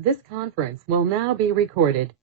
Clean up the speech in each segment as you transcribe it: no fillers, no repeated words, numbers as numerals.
This conference will now be recorded.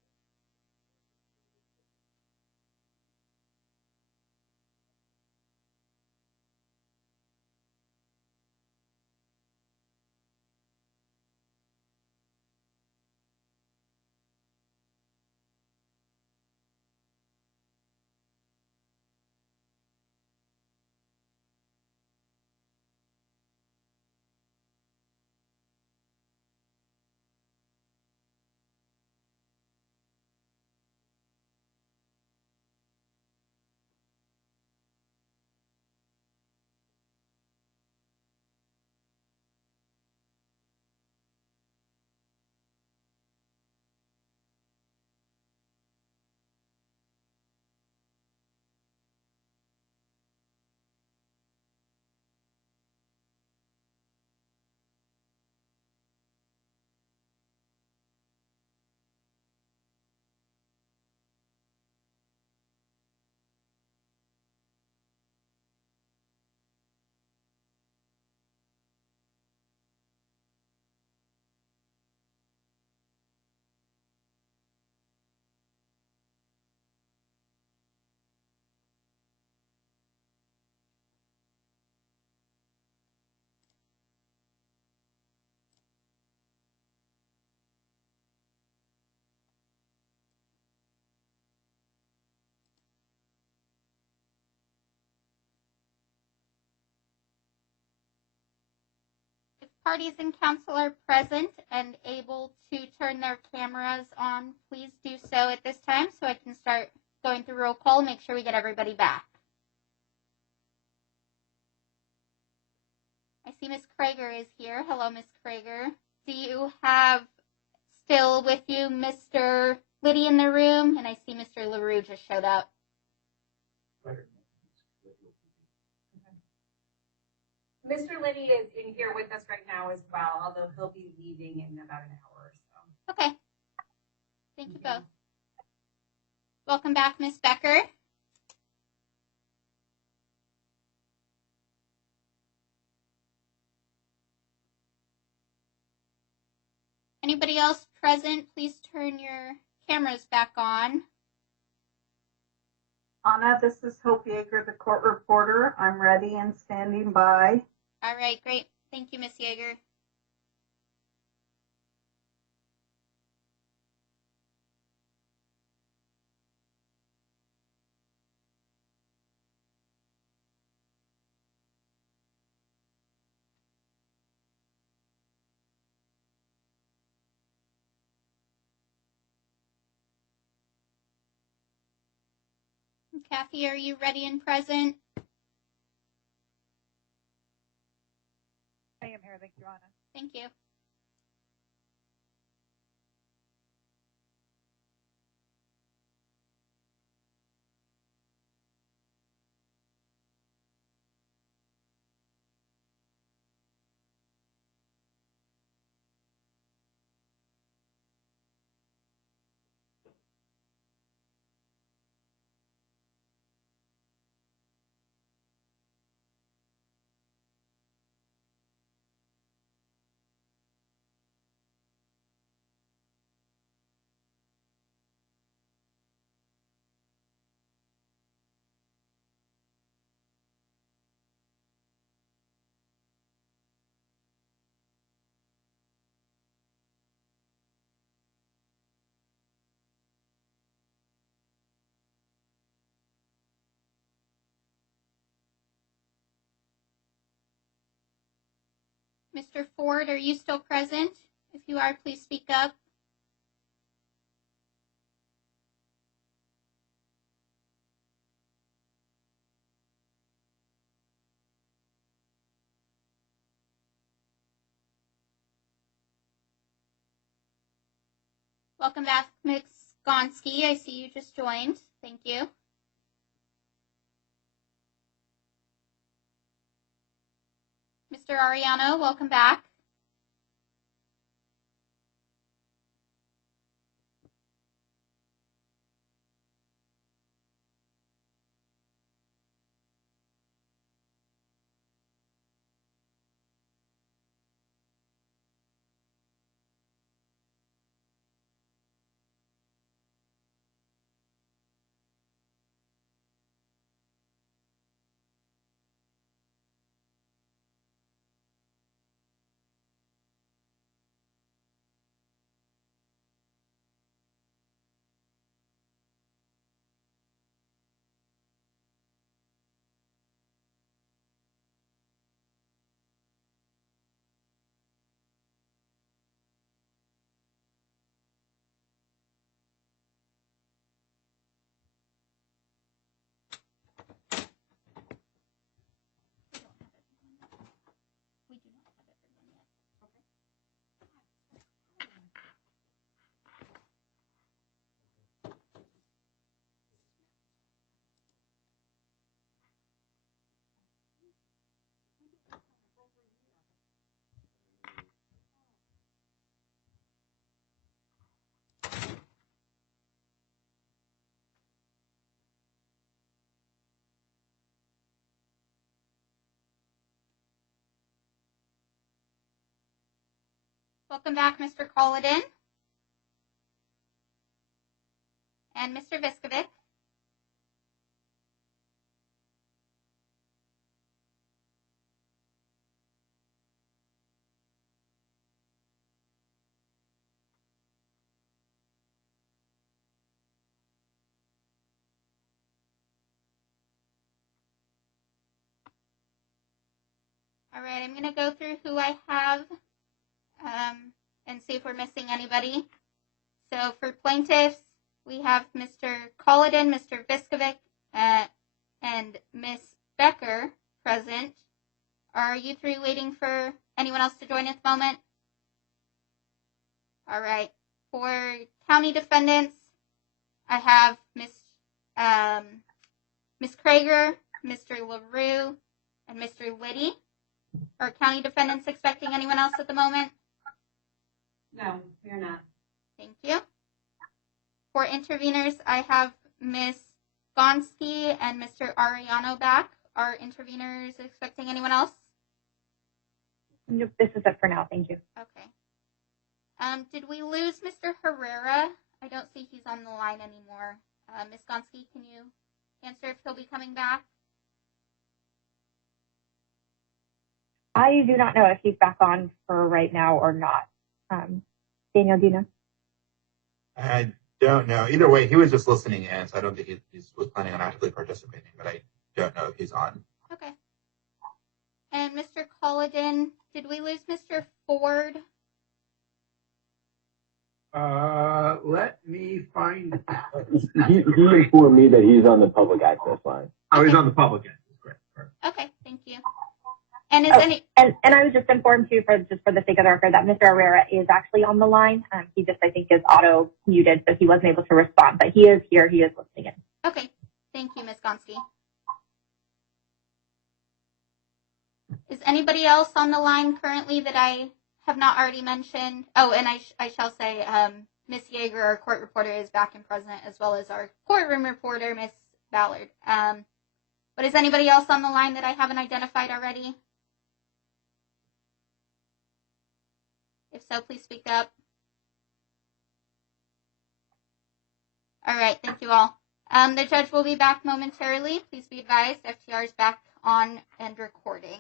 Parties and council are present and able to turn their cameras on, please do so at this time so I can start going through roll call and make sure we get everybody back. I see Ms. Krager is here. Hello, Ms. Krager. Do you have still with you Mr. Liddy in the room? And I see Mr. LaRue just showed up. Mr. Liddy is in here with us right now as well, although he'll be leaving in about an hour or so. Okay. Thank you both. Welcome back, Ms. Becker. Anybody else present, please turn your cameras back on. Anna, this is Hope Yeager, the court reporter. I'm ready and standing by. All right, great. Thank you, Ms. Yeager. Kathy, are you ready and present? I am here. Thank you, Anna. Thank you. Mr. Ford, are you still present? If you are, please speak up. Welcome back, Ms. Gonski. I see you just joined. Thank you. Mr. Ariano, welcome back. Welcome back, Mr. Colladin. And Mr. Viskovic. All right, I'm going to go through who I have and see if we're missing anybody. So for plaintiffs, we have Mr. Colladin, Mr. Viskovic, and Miss Becker present. Are you three waiting for anyone else to join at the moment? All right. For county defendants, I have Miss Krager, Mr. LaRue, and Mr. Liddy. Are county defendants expecting anyone else at the moment? No, we're not. Thank you. For interveners, I have Miss Gonski and Mr. Ariano back. Are interveners expecting anyone else? Nope, this is it for now. Thank you. Okay. Did we lose Mr. Herrera? I don't see he's on the line anymore. Miss Gonski, can you answer if he'll be coming back? I do not know if he's back on for right now or not. Daniel, do you know? I don't know. Either way, he was just listening in, so I don't think he was planning on actively participating, but I don't know if he's on. Okay. And Mr. Colladin, did we lose Mr. Ford? Let me find out. He informed me that he's on the public access line. Oh, he's on the public end. Correct. Okay, thank you. And is And I was just informed too, for the sake of the record, that Mr. Herrera is actually on the line. He just, I think, is auto muted, so he wasn't able to respond. But he is here. He is listening in. Okay, thank you, Ms. Gonski. Is anybody else on the line currently that I have not already mentioned? Oh, and I shall say, Ms. Yeager, our court reporter, is back and present, as well as our courtroom reporter, Ms. Ballard. But is anybody else on the line that I haven't identified already? If so, please speak up. All right, thank you all. The judge will be back momentarily. Please be advised, FTR is back on and recording.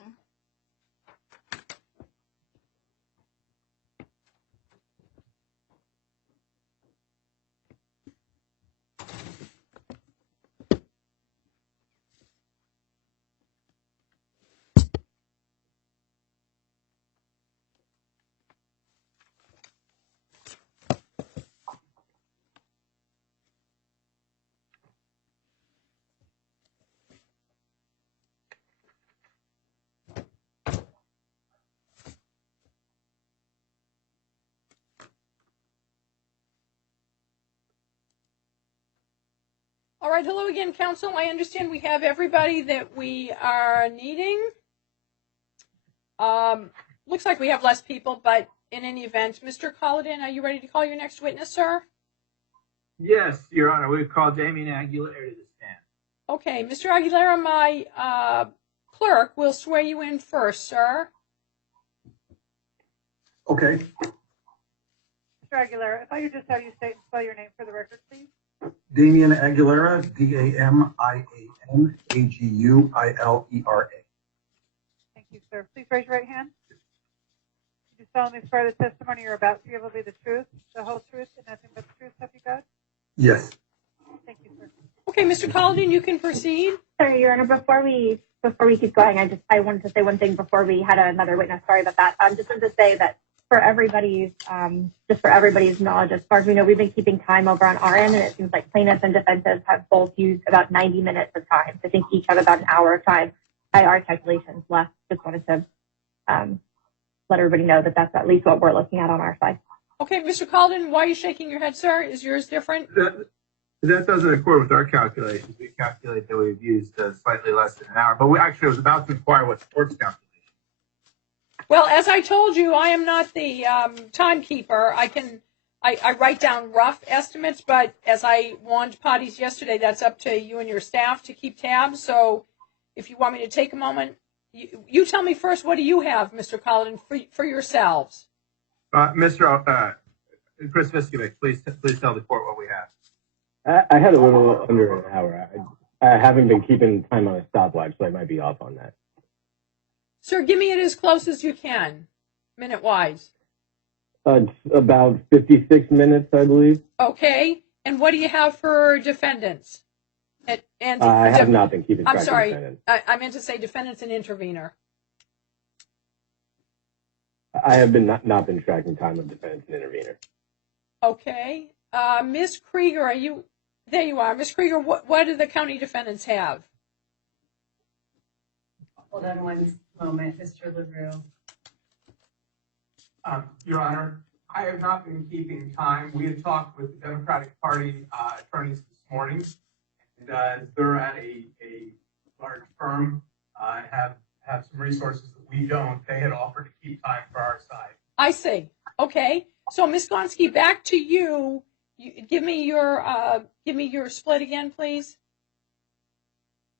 All right, hello again, counsel. I understand we have everybody that we are needing. Looks like we have less people, but in any event, Mr. Colladin, are you ready to call your next witness, sir? Yes, Your Honor. We've called Damian Aguilera to the stand. Okay, Mr. Aguilera, my clerk will swear you in first, sir. Okay. Mr. Aguilera, if I could just have you state and spell your name for the record, please. Damian Aguilera, D-A-M-I-A-N-A-G-U-I-L-E-R-A. Thank you, sir. Please raise your right hand. You solemnly swear the testimony you're about to give will be the truth, the whole truth, and nothing but the truth, help you God? Yes. Thank you, sir. Okay, Mr. Colladin, you can proceed. Sorry, Your Honor, before we keep going, I wanted to say one thing before we had another witness. Sorry about that. Just wanted to say that for everybody's knowledge, as far as we know, we've been keeping time over on our end, and it seems like plaintiffs and defendants have both used about 90 minutes of time. So I think each have about an hour of time by our calculations left. Just wanted to let everybody know that that's at least what we're looking at on our side. Okay, Mr. Colladin, why are you shaking your head, sir? Is yours different? That doesn't accord with our calculations. We calculate that we've used slightly less than an hour, but we actually was about to inquire what the court's calculation. Well, as I told you, I am not the timekeeper. I write down rough estimates, but as I warned parties yesterday, that's up to you and your staff to keep tabs. So if you want me to take a moment, you tell me first, what do you have, Mr. Colladin, for yourselves? Chris Viskovic, please tell the court what we have. I had a little under an hour. I haven't been keeping time on a stopwatch, so I might be off on that. Sir, give me it as close as you can, minute-wise. It's about 56 minutes, I believe. Okay. And what do you have for defendants? I have not been keeping track I'm sorry. of defendants. I meant to say defendants and intervener. I have been not been tracking time of defendants and intervener. Okay. Ms. Krieger, are you... There you are. Ms. Krieger, what do the county defendants have? Hold on one moment, Mr. LaRue. Your Honor, I have not been keeping time. We had talked with the Democratic Party attorneys this morning, and they're at a large firm, have some resources that we don't. They had offered to keep time for our side. I see. Okay. So, Ms. Gonski, back to you. Give me your split again, please.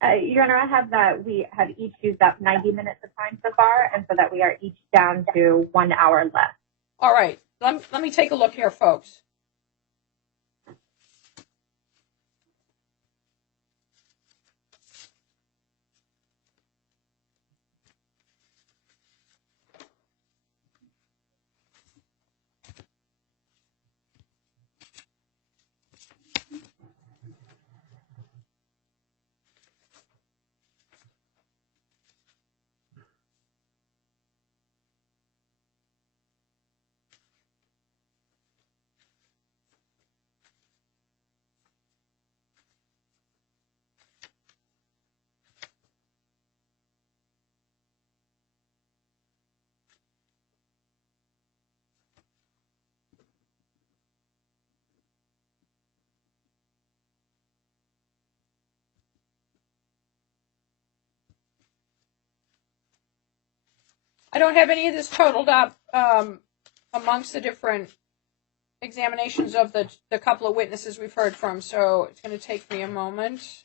Your Honor, I have that we have each used up 90 minutes of time so far, and so that we are each down to 1 hour left. All right. Let me take a look here, folks. I don't have any of this totaled up amongst the different examinations of the couple of witnesses we've heard from, so it's going to take me a moment.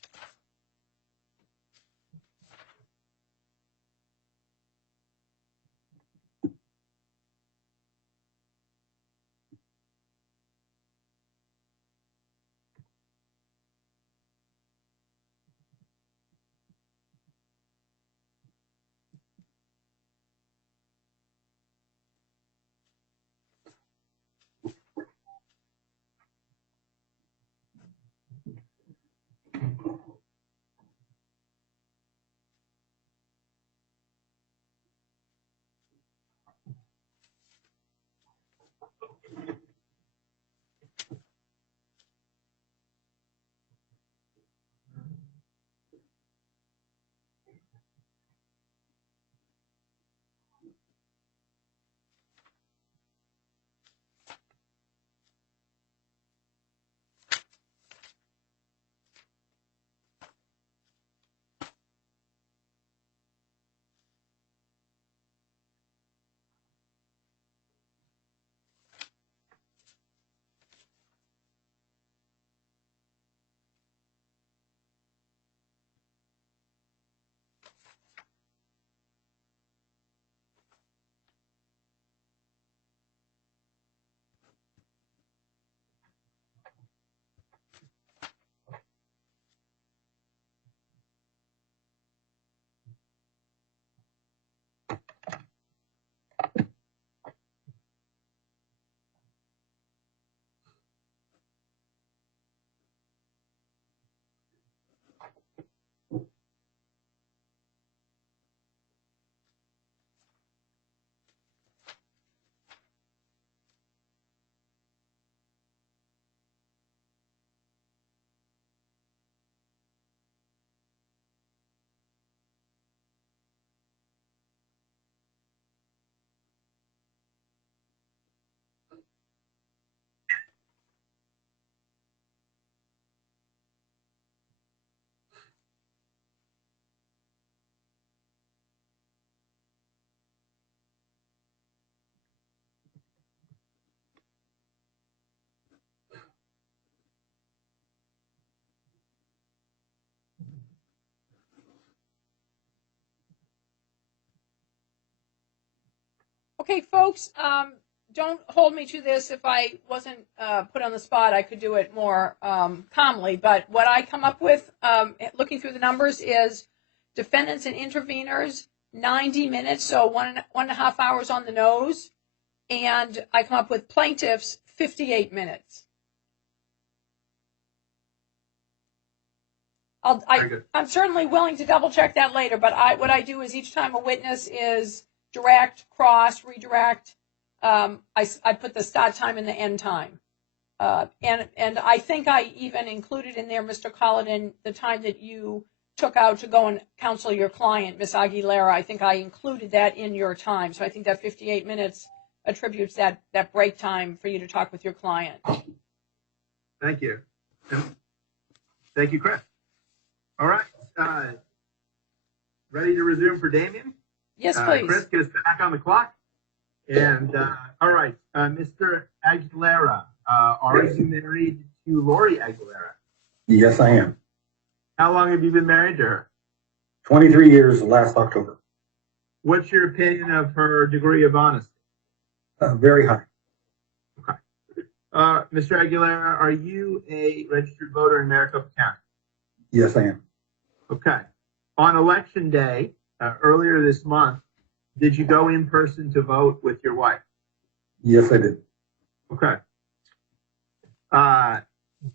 Okay, folks, don't hold me to this. If I wasn't put on the spot, I could do it more calmly. But what I come up with, looking through the numbers, is defendants and interveners, 90 minutes, so 1.5 hours on the nose. And I come up with plaintiffs, 58 minutes. I'm certainly willing to double check that later, but what I do is each time a witness is direct, cross, redirect, I put the start time and the end time. And I think I even included in there, Mr. Collin, the time that you took out to go and counsel your client, Miss Aguilera. I think I included that in your time. So I think that 58 minutes attributes that break time for you to talk with your client. Thank you. Thank you, Chris. All right. Ready to resume for Damien? Yes, please. Chris gets back on the clock. And all right, Mr. Aguilera, are you married to Laurie Aguilera? Yes, I am. How long have you been married to her? 23 years last October. What's your opinion of her degree of honesty? Very high. Okay. Mr. Aguilera, are you a registered voter in Maricopa County? Yes, I am. Okay. On election day, earlier this month, did you go in person to vote with your wife? Yes, I did. Okay.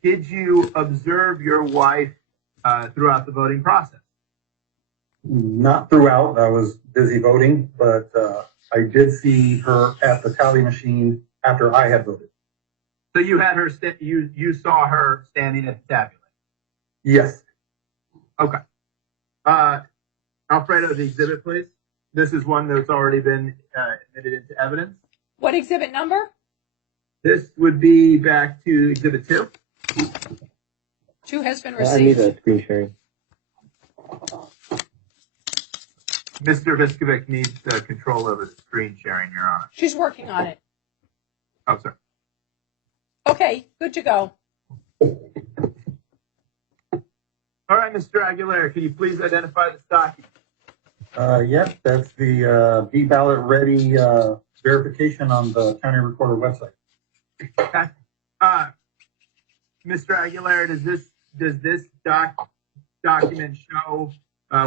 Did you observe your wife throughout the voting process? Not throughout. I was busy voting, but I did see her at the tally machine after I had voted. So you had her. You saw her standing at the tabulator. Yes. Okay. Alfredo, the exhibit, please. This is one that's already been admitted into evidence. What exhibit number? This would be back to exhibit 2. 2 has been I received. need a screen sharing. Mr. Viskovic needs control over the screen sharing, Your Honor. She's working on it. Oh, sorry. Okay, good to go. All right, Mr. Aguilera, can you please identify this document? Yep, that's the B-ballot ready verification on the county recorder website. Okay. Mr. Aguilera, does this document show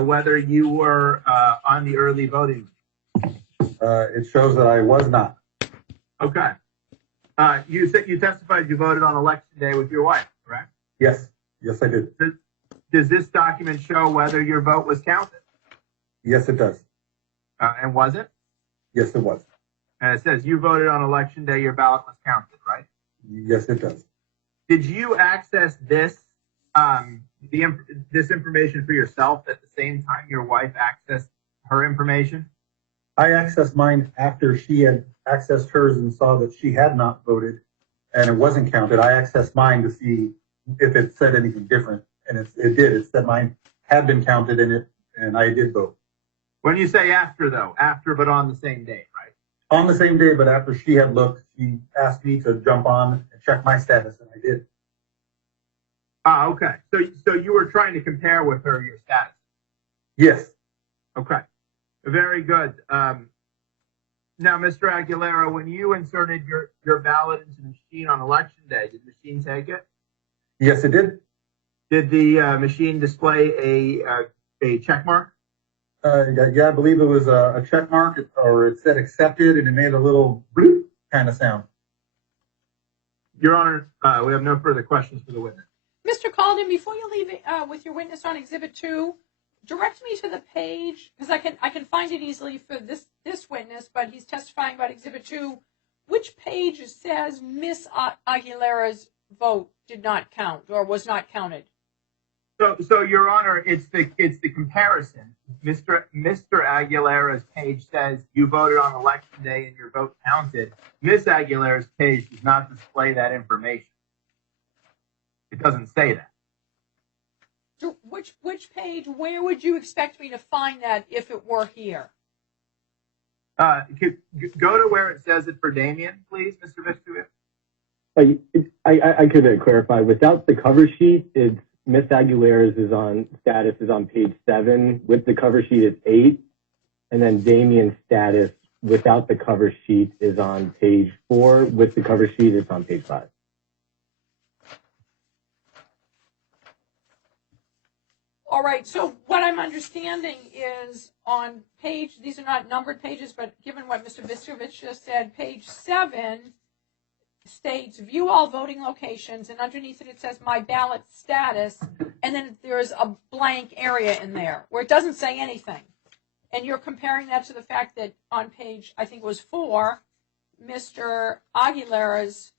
whether you were on the early voting? It shows that I was not. Okay. You testified you voted on election day with your wife, correct? Yes. Yes, I did. Does this document show whether your vote was counted? Yes, it does. And was it? Yes, it was. And it says you voted on election day, your ballot was counted, right? Yes, it does. Did you access this this information for yourself at the same time your wife accessed her information? I accessed mine after she had accessed hers and saw that she had not voted and it wasn't counted. I accessed mine to see if it said anything different, and it did. It said mine had been counted and I did vote. When you say after, though, after but on the same day, right? On the same day, but after she had looked, she asked me to jump on and check my status, and I did. Okay. So you were trying to compare with her your status? Yes. Okay. Very good. Now, Mr. Aguilera, when you inserted your ballot into the machine on election day, did the machine take it? Yes, it did. Did the machine display a check mark? Yeah, I believe it was a check mark, or it said accepted, and it made a little bloop kind of sound. Your Honor, we have no further questions for the witness. Mr. Collin, before you leave with your witness on Exhibit 2, direct me to the page, because I can find it easily for this witness, but he's testifying about Exhibit 2. Which page says Miss Aguilera's vote did not count or was not counted? So Your Honor, it's the comparison. Mr. Aguilera's page says you voted on election day and your vote counted. Miss Aguilera's page does not display that information. It doesn't say that. So which page? Where would you expect me to find that if it were here? Go to where it says it for Damien, please, Mr. Viskovic. I could clarify. Without the cover sheet, it's Miss Aguilera's status is on page 7. With the cover sheet, it's 8, and then Damien's status without the cover sheet is on page 4. With the cover sheet, it's on page 5. All right, so what I'm understanding is on page, these are not numbered pages, but given what Mr. Viskovich just said, page 7 states view all voting locations, and underneath it says my ballot status, and then there's a blank area in there where it doesn't say anything. And you're comparing that to the fact that on page, I think it was 4, Mr. Aguilera's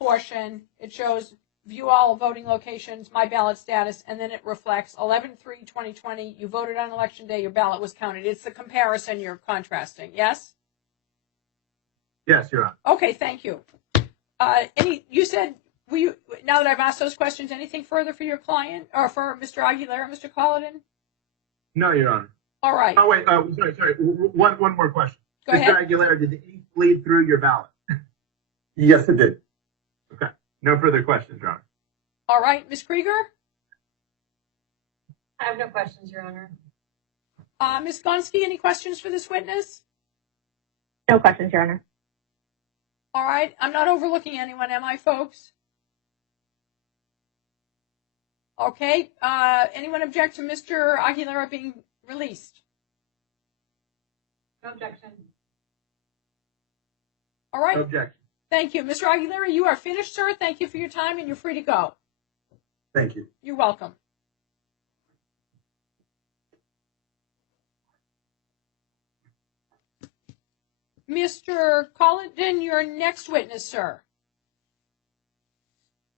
portion, it shows view all voting locations, my ballot status, and then it reflects 11/3/2020, you voted on election day, your ballot was counted. It's the comparison you're contrasting, yes? Yes, Your Honor. Okay, thank you. You said, now that I've asked those questions, anything further for your client, or for Mr. Aguilera, Mr. Colladin? No, Your Honor. All right. Oh, wait, sorry. One more question. Go Mr. ahead. Aguilera, did the ink bleed through your ballot? Yes, it did. Okay. No further questions, Your Honor. All right, Ms. Krieger? I have no questions, Your Honor. Ms. Gonski, any questions for this witness? No questions, Your Honor. All right, I'm not overlooking anyone, am I, folks? Okay, anyone object to Mr. Aguilera being released? No objection. All right. No objection. Thank you. Mr. Aguilera, you are finished, sir. Thank you for your time, and you're free to go. Thank you. You're welcome. Mr. Colladin, your next witness, sir.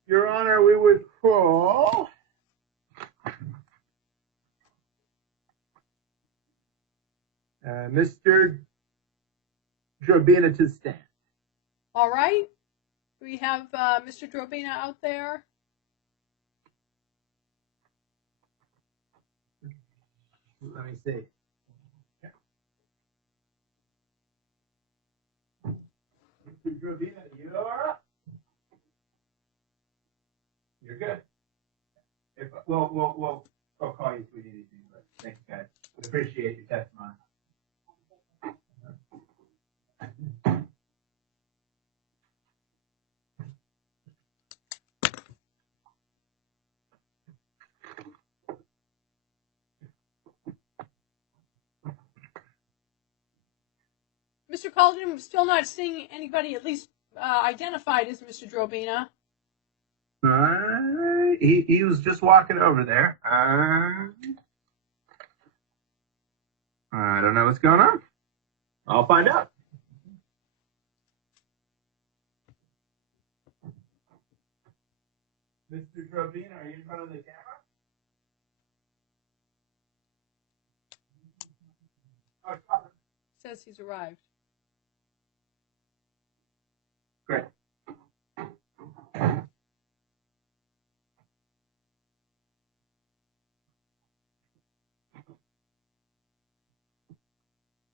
Your Honor, we would call Mr. Drobina to stand. All right. We have Mr. Drobina out there. Let me see. Mr. Drobina, you're good. We'll call you if we need anything, but thanks, guys. We appreciate your testimony. Mr. Colladin, I'm still not seeing anybody at least identified as Mr. Drobina. He was just walking over there. I don't know what's going on. I'll find out. Mr. Drobina, are you in front of the camera? Says he's arrived. Great.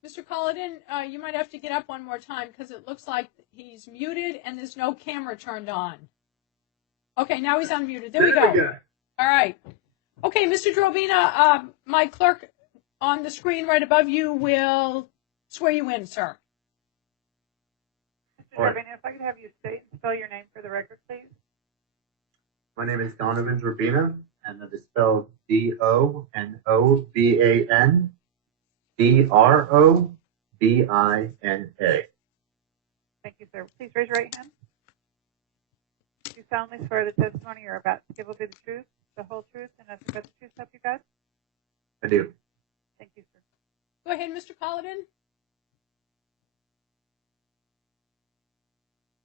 Mr. Colladin, you might have to get up one more time because it looks like he's muted and there's no camera turned on. Okay, now he's unmuted. There we go. All right. Okay, Mr. Drobina, my clerk on the screen right above you will swear you in, sir. Mr. Drobina, if I could have you state and spell your name for the record, please. My name is Donovan Drobina, and that is spelled DONOVAN DROBINA. Thank you, sir. Please raise your right hand. Do you solemnly swear the testimony you're about to give will be the truth, the whole truth, and nothing but the truth, help you God? I do. Thank you, sir. Go ahead, Mr. Colladin.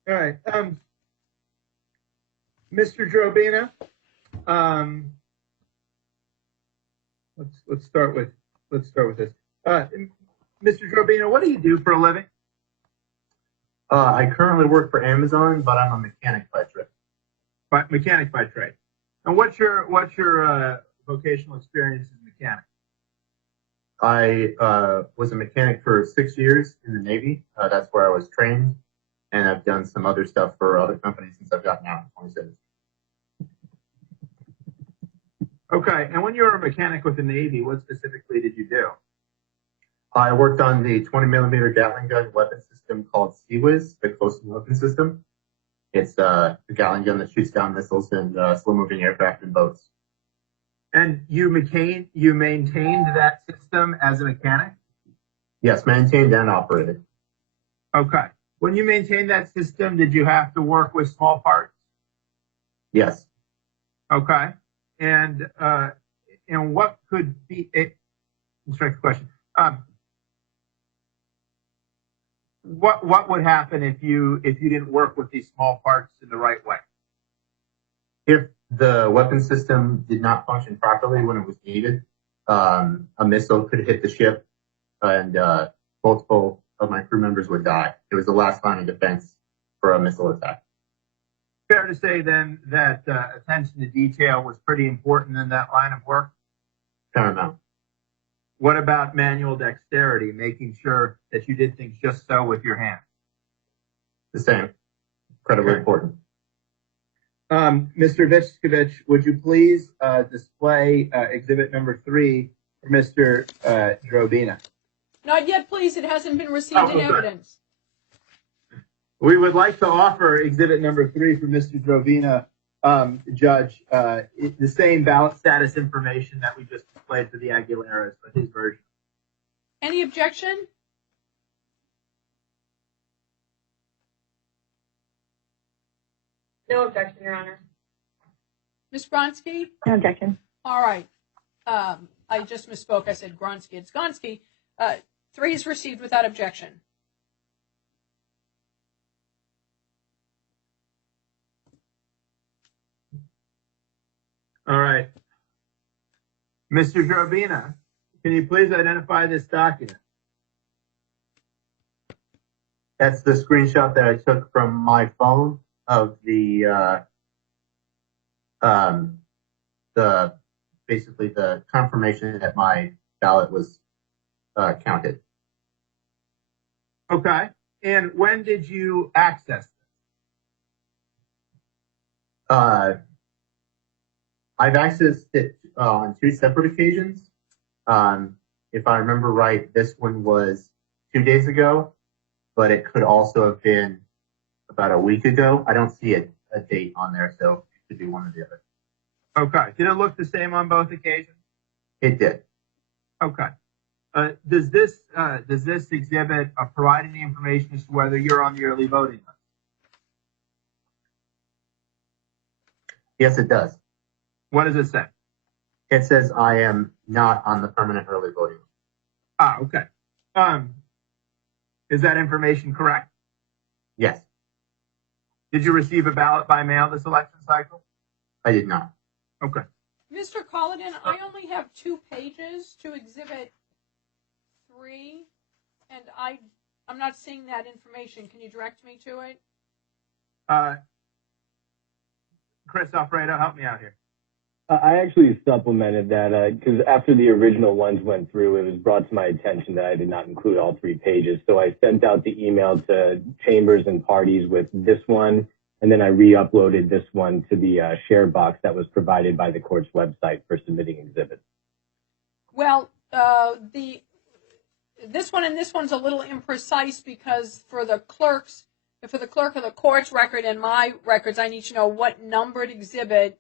All right. Mr. Drobina, let's start with this. Mr. Drobina, what do you do for a living? I currently work for Amazon, but I'm a mechanic by trade. Mechanic by trade. And what's your vocational experience as a mechanic? I was a mechanic for 6 years in the Navy. That's where I was trained, and I've done some other stuff for other companies since I've gotten out in 2017. Okay, and when you were a mechanic with the Navy, what specifically did you do? I worked on the 20 millimeter Gatling gun weapon system called CWIS, the coastal weapon system. It's a Gatling gun that shoots down missiles and slow-moving aircraft and boats. And you maintained that system as a mechanic? Yes, maintained and operated. Okay. When you maintained that system, did you have to work with small parts? Yes. Okay. And what could be it? Strike the question. What would happen if you didn't work with these small parts in the right way? If the weapon system did not function properly when it was needed, a missile could hit the ship and multiple of my crew members would die. It was the last line of defense for a missile attack. Fair to say then that attention to detail was pretty important in that line of work? Paramount. What about manual dexterity, making sure that you did things just so with your hands? The same. Incredibly important. Mr. Viskovich, would you please display exhibit number 3 for Mr. Drobina? Not yet, please. It hasn't been received in evidence. We would like to offer exhibit number 3 for Mr. Drobina, Judge, the same ballot status information that we just displayed for the Aguileras, but his version. Any objection? No objection, Your Honor. Ms. Gronsky? No objection. All right. I just misspoke. I said Gronsky. It's Gonski. 3 is received without objection. All right. Mr. Drobina, can you please identify this document? That's the screenshot that I took from my phone of the basically the confirmation that my ballot was counted. Okay. And when did you access it? I've accessed it on 2 separate occasions. If I remember right, this one was 2 days ago, but it could also have been about a week ago. I don't see a date on there, so it could be one or the other. Okay. Did it look the same on both occasions? It did. Okay. Does this exhibit provide any information as to whether you're on the early voting list? Yes, it does. What does it say? It says I am not on the permanent early voting list. Ah, okay. Is that information correct? Yes. Did you receive a ballot by mail this election cycle? I did not. Okay. Mr. Colliden, I only have 2 pages to exhibit 3, and I'm not seeing that information. Can you direct me to it? Chris Alfredo, help me out here. I actually supplemented that because after the original ones went through, it was brought to my attention that I did not include all 3 pages. So I sent out the email to chambers and parties with this one, and then I re-uploaded this one to the share box that was provided by the court's website for submitting exhibits. Well, this one and this one's a little imprecise because for the clerk of the court's record and my records, I need to know what numbered exhibit.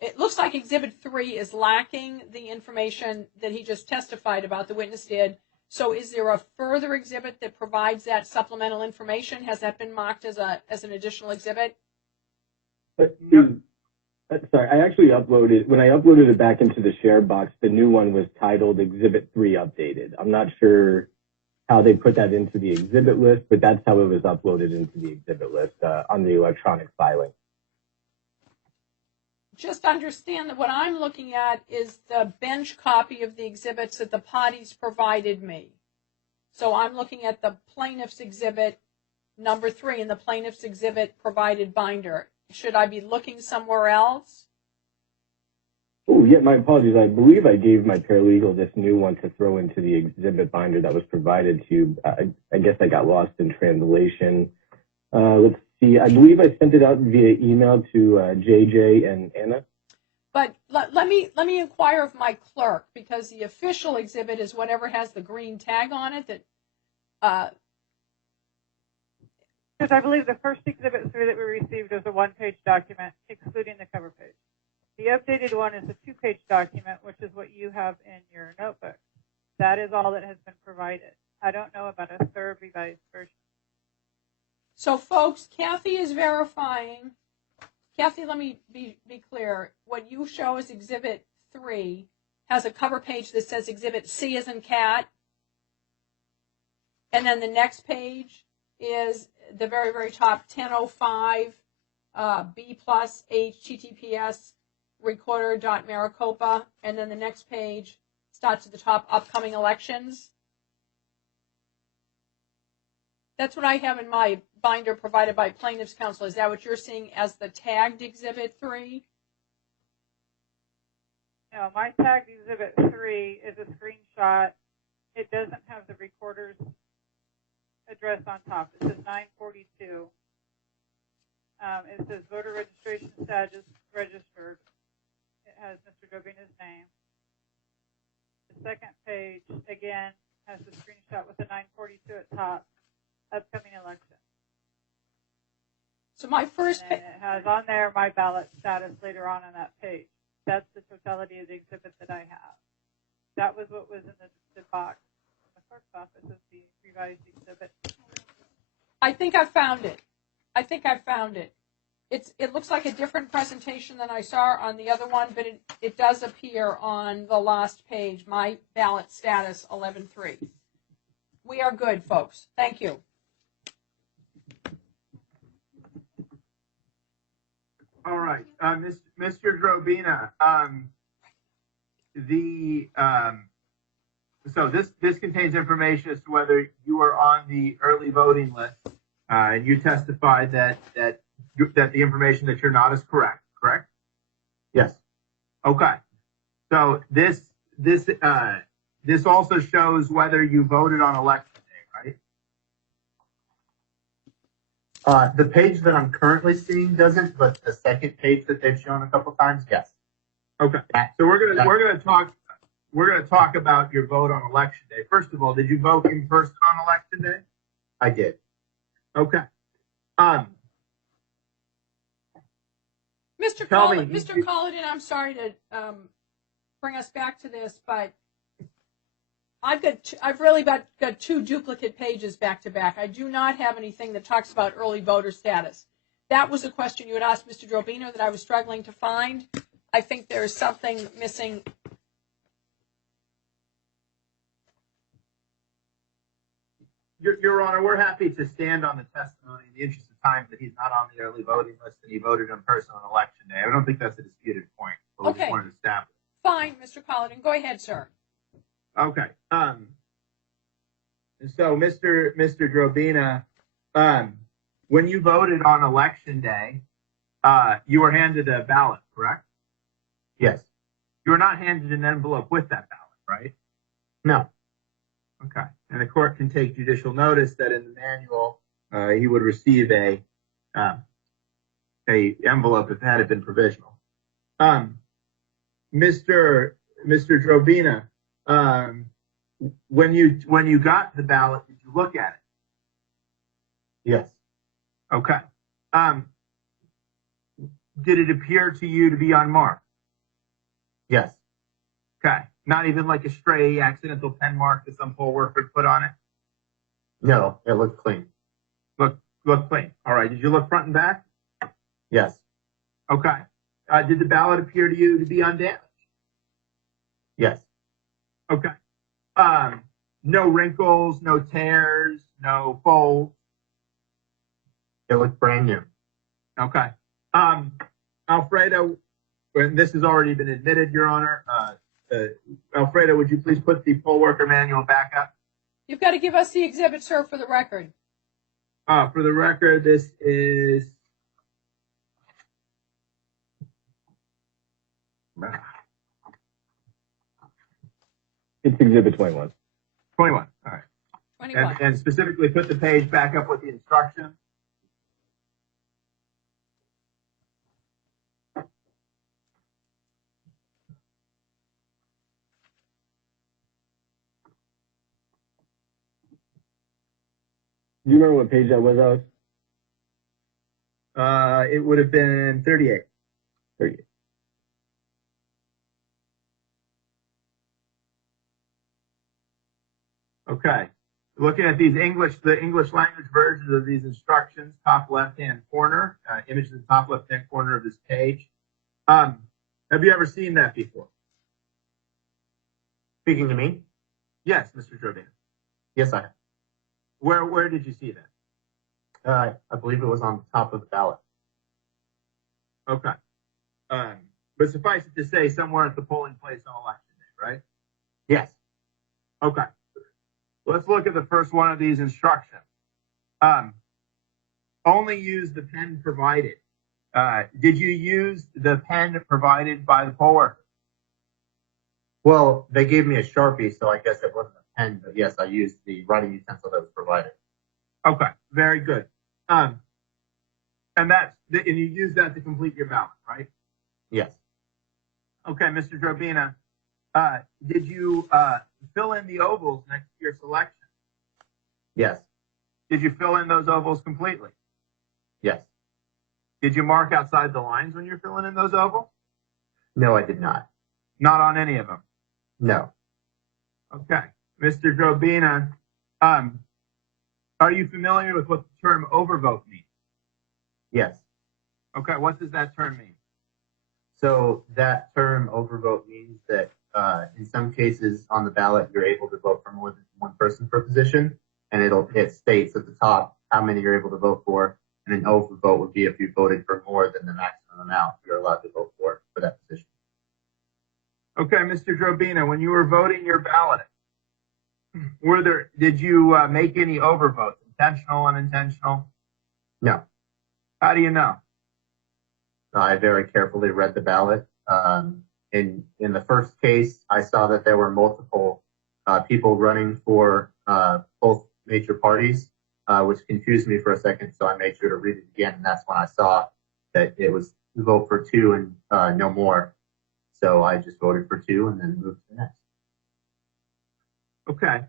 It looks like exhibit 3 is lacking the information that he just testified about, the witness did. So is there a further exhibit that provides that supplemental information? Has that been marked as an additional exhibit? Sorry, I actually when I uploaded it back into the share box, the new one was titled Exhibit 3 Updated. I'm not sure how they put that into the exhibit list, but that's how it was uploaded into the exhibit list on the electronic filing. Just understand that what I'm looking at is the bench copy of the exhibits that the parties provided me. So I'm looking at the plaintiff's exhibit number 3 and the plaintiff's exhibit provided binder. Should I be looking somewhere else? Oh, yeah, my apologies. I believe I gave my paralegal this new one to throw into the exhibit binder that was provided to you. I guess I got lost in translation. Let's see. I believe I sent it out via email to JJ and Anna. But let me inquire of my clerk, because the official exhibit is whatever has the green tag on it. That Because I believe the first exhibit 3 that we received was a 1-page document, excluding the cover page. The updated one is a 2-page document, which is what you have in your notebook. That is all that has been provided. I don't know about a third revised version. So, folks, Kathy is verifying. Kathy, let me be clear. What you show as Exhibit 3 has a cover page that says Exhibit C as in cat. And then the next page is the very, very top, 1005 B+ HTTPS recorder.maricopa. And then the next page starts at the top, upcoming elections. That's what I have in my binder provided by Plaintiff's Counsel. Is that what you're seeing as the tagged Exhibit 3? No, my tagged Exhibit 3 is a screenshot. It doesn't have the recorder's address on top. It says 942. It says voter registration status registered. It has Mr. Gobina's name. The second page, again, has the screenshot with the 942 at top. Upcoming election. So my first page. It has on there my ballot status later on that page. That's the totality of the exhibit that I have. That was what was in the box in the clerk's office of the revised exhibit. I think I found it. It looks like a different presentation than I saw on the other one, but it does appear on the last page, my ballot status 11-3. We are good, folks. Thank you. All right, Mr. Drobina, so this contains information as to whether you are on the early voting list, and you testified that the information that you're not is correct. Yes. Okay. So this also shows whether you voted on election day, right? The page that I'm currently seeing doesn't, but the second page that they've shown a couple times, yes. Okay. So we're gonna talk about your vote on election day. First of all, did you vote in person on election day? I did. Okay. Mr. Collidan, I'm sorry to bring us back to this, but I've really got 2 duplicate pages back to back. I do not have anything that talks about early voter status. That was a question you had asked Mr. Drobina that I was struggling to find. I think there's something missing. Your Honor, we're happy to stand on the testimony in the interest of time that he's not on the early voting list and he voted in person on election day. I don't think that's a disputed point. But we just wanted to establish. Fine, Mr. Collidan. Go ahead, sir. Okay. So, Mr. Drobina, when you voted on election day, you were handed a ballot, correct? Yes. You were not handed an envelope with that ballot, right? No. Okay. And the court can take judicial notice that in the manual, he would receive a envelope if that had been provisional. Mr. Drobina, when you got the ballot, did you look at it? Yes. Okay. Did it appear to you to be unmarked? Yes. Okay. Not even like a stray accidental pen mark that some poll worker put on it? No, it looked clean. Look clean. All right. Did you look front and back? Yes. Okay. Did the ballot appear to you to be undamaged? Yes. Okay. No wrinkles, no tears, no folds. It looked brand new. Okay. Alfredo, and this has already been admitted, Your Honor. Alfredo, would you please put the poll worker manual back up? You've got to give us the exhibit, sir, for the record. For the record, this is It's Exhibit 21. 21. All right. 21. And specifically put the page back up with the instructions. Do you remember what page that was, Alex? It would have been 38. 38. Okay. Looking at the English language versions of these instructions, top left-hand corner, image in the top left-hand corner of this page. Have you ever seen that before? Speaking to me? Yes, Mr. Jordan. Yes, I have. Where did you see that? I believe it was on the top of the ballot. Okay. But suffice it to say, somewhere at the polling place on election day, right? Yes. Okay. Let's look at the first one of these instructions. Only use the pen provided. Did you use the pen provided by the poll worker? Well, they gave me a Sharpie, so I guess it wasn't a pen, but yes, I used the writing utensil that was provided. Okay, very good. And you use that to complete your ballot, right? Yes. Okay, Mr. Drobina, did you fill in the ovals next to your selection? Yes. Did you fill in those ovals completely? Yes. Did you mark outside the lines when you're filling in those ovals? No, I did not. Not on any of them? No. Okay. Mr. Drobina, are you familiar with what the term overvote means? Yes. Okay, what does that term mean? So that term overvote means that in some cases on the ballot, you're able to vote for more than one person per position, and it states at the top how many you're able to vote for, and an overvote would be if you voted for more than the maximum amount you're allowed to vote for that position. Okay, Mr. Drobina, when you were voting your ballot, did you make any overvotes, intentional, unintentional? No. How do you know? I very carefully read the ballot. In the first case, I saw that there were multiple people running for both major parties, which confused me for a second. So I made sure to read it again, and that's when I saw that it was vote for two and no more. So I just voted for two and then moved to the next. Okay.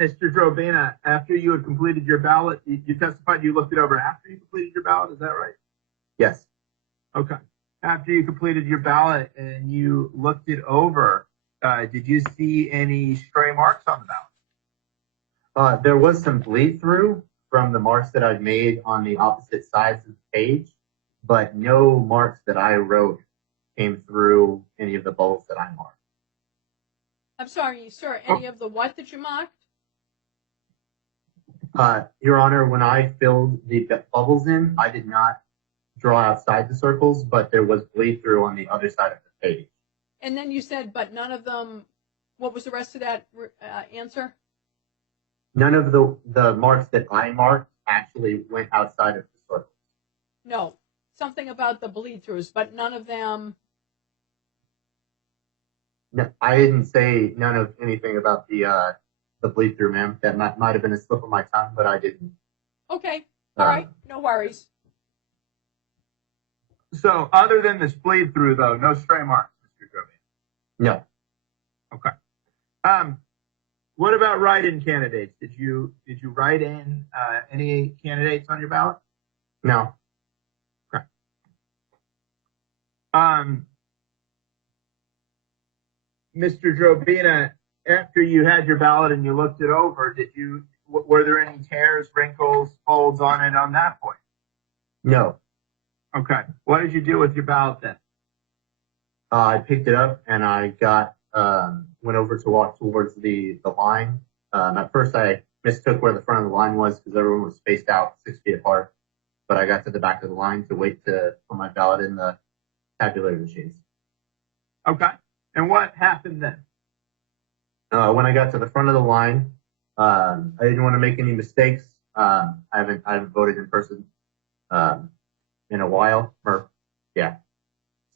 Mr. Drobina, after you had completed your ballot, you testified you looked it over after you completed your ballot. Is that right? Yes. Okay. After you completed your ballot and you looked it over, did you see any stray marks on the ballot? There was some bleed through from the marks that I've made on the opposite sides of the page, but no marks that I wrote came through any of the bubbles that I marked. I'm sorry, sir, any of the what that you marked? Your Honor, when I filled the bubbles in, I did not draw outside the circles, but there was bleed through on the other side of the page. And then you said, but none of them, what was the rest of that answer? None of the marks that I marked actually went outside of the circles. No, something about the bleed throughs, but none of them. No, I didn't say none of anything about the bleed through, ma'am. That might have been a slip of my tongue, but I didn't. Okay, all right, no worries. So other than this bleed through, though, no stray marks, Mr. Drobina? No. Okay. What about write-in candidates? Did you write in any candidates on your ballot? No. Okay. Mr. Drobina, after you had your ballot and you looked it over, were there any tears, wrinkles, folds on it on that point? No. Okay. What did you do with your ballot then? I picked it up and I went over to walk towards the line. At first I mistook where the front of the line was because everyone was spaced out 6 feet apart. But I got to the back of the line to wait to put my ballot in the tabulator machines. Okay. And what happened then? When I got to the front of the line, I didn't want to make any mistakes. I haven't voted in person in a while.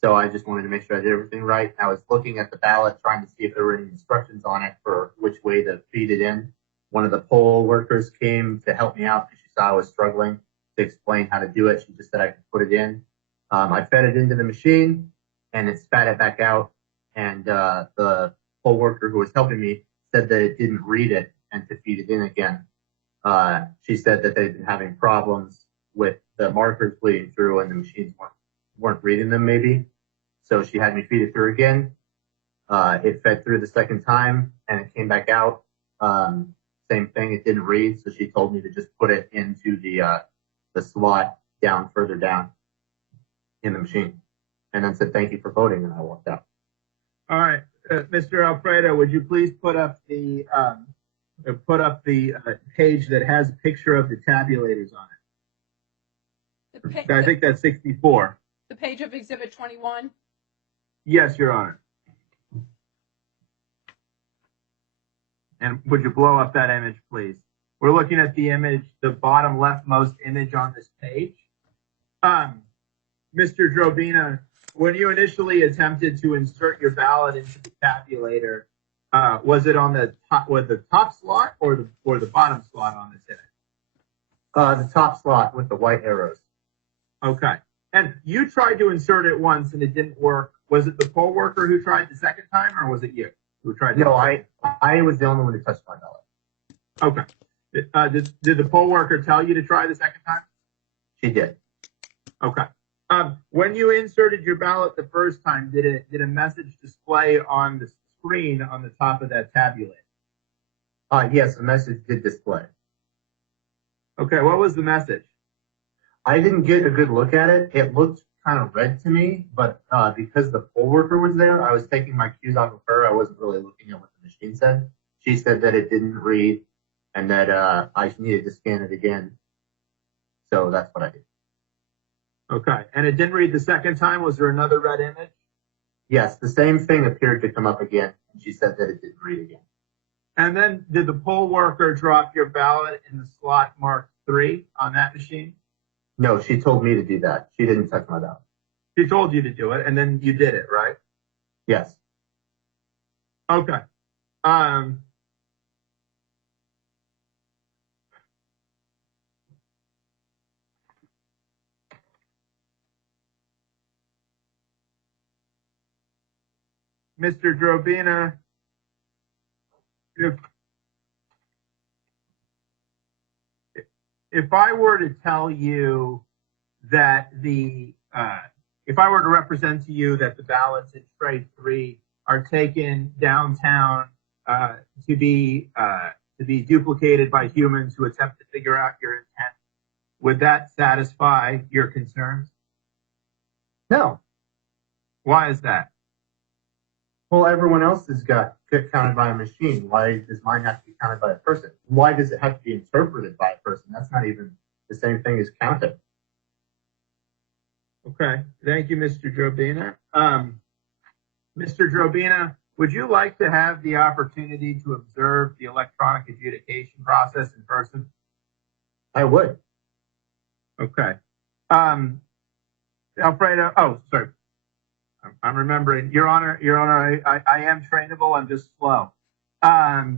So I just wanted to make sure I did everything right. I was looking at the ballot, trying to see if there were any instructions on it for which way to feed it in. One of the poll workers came to help me out because she saw I was struggling to explain how to do it. She just said I could put it in. I fed it into the machine and it spat it back out. And the poll worker who was helping me said that it didn't read it and to feed it in again. She said that they'd been having problems with the markers bleeding through and the machines weren't reading them maybe. So she had me feed it through again. It fed through the second time and it came back out. Same thing, it didn't read. So she told me to just put it into the slot down further down in the machine and then said, thank you for voting. And I walked out. All right, Mr. Alfredo, would you please put up the page that has a picture of the tabulators on it? I think that's 64. The page of Exhibit 21? Yes, Your Honor. And would you blow up that image, please? We're looking at the image, the bottom leftmost image on this page. Mr. Drobina, when you initially attempted to insert your ballot into the tabulator, was it on the top slot or the bottom slot on this image? The top slot with the white arrows. Okay. And you tried to insert it once and it didn't work. Was it the poll worker who tried the second time, or was it you who tried? No, I was the only one who touched my ballot. Okay. Did the poll worker tell you to try the second time? She did. Okay. When you inserted your ballot the first time, did a message display on the screen on the top of that tabulator? Yes, the message did display. Okay, what was the message? I didn't get a good look at it. It looked kind of red to me, but because the poll worker was there, I was taking my cues off of her. I wasn't really looking at what the machine said. She said that it didn't read and that I needed to scan it again. So that's what I did. Okay, and it didn't read the second time. Was there another red image? Yes, the same thing appeared to come up again. And she said that it didn't read again. And then did the poll worker drop your ballot in the slot marked 3 on that machine? No, she told me to do that. She didn't touch my ballot. She told you to do it, and then you did it, right? Yes. Okay. Mr. Drobina, if I were to tell you that if I were to represent to you that the ballots in tray 3 are taken downtown to be duplicated by humans who attempt to figure out your intent, would that satisfy your concerns? No. Why is that? Well, everyone else has got counted by a machine. Why does mine have to be counted by a person? Why does it have to be interpreted by a person? That's not even the same thing as counted. Okay. Thank you, Mr. Drobina. Mr. Drobina, would you like to have the opportunity to observe the electronic adjudication process in person? I would. Okay. Alfredo, sorry. I'm remembering. Your Honor, I am trainable. I'm just slow. I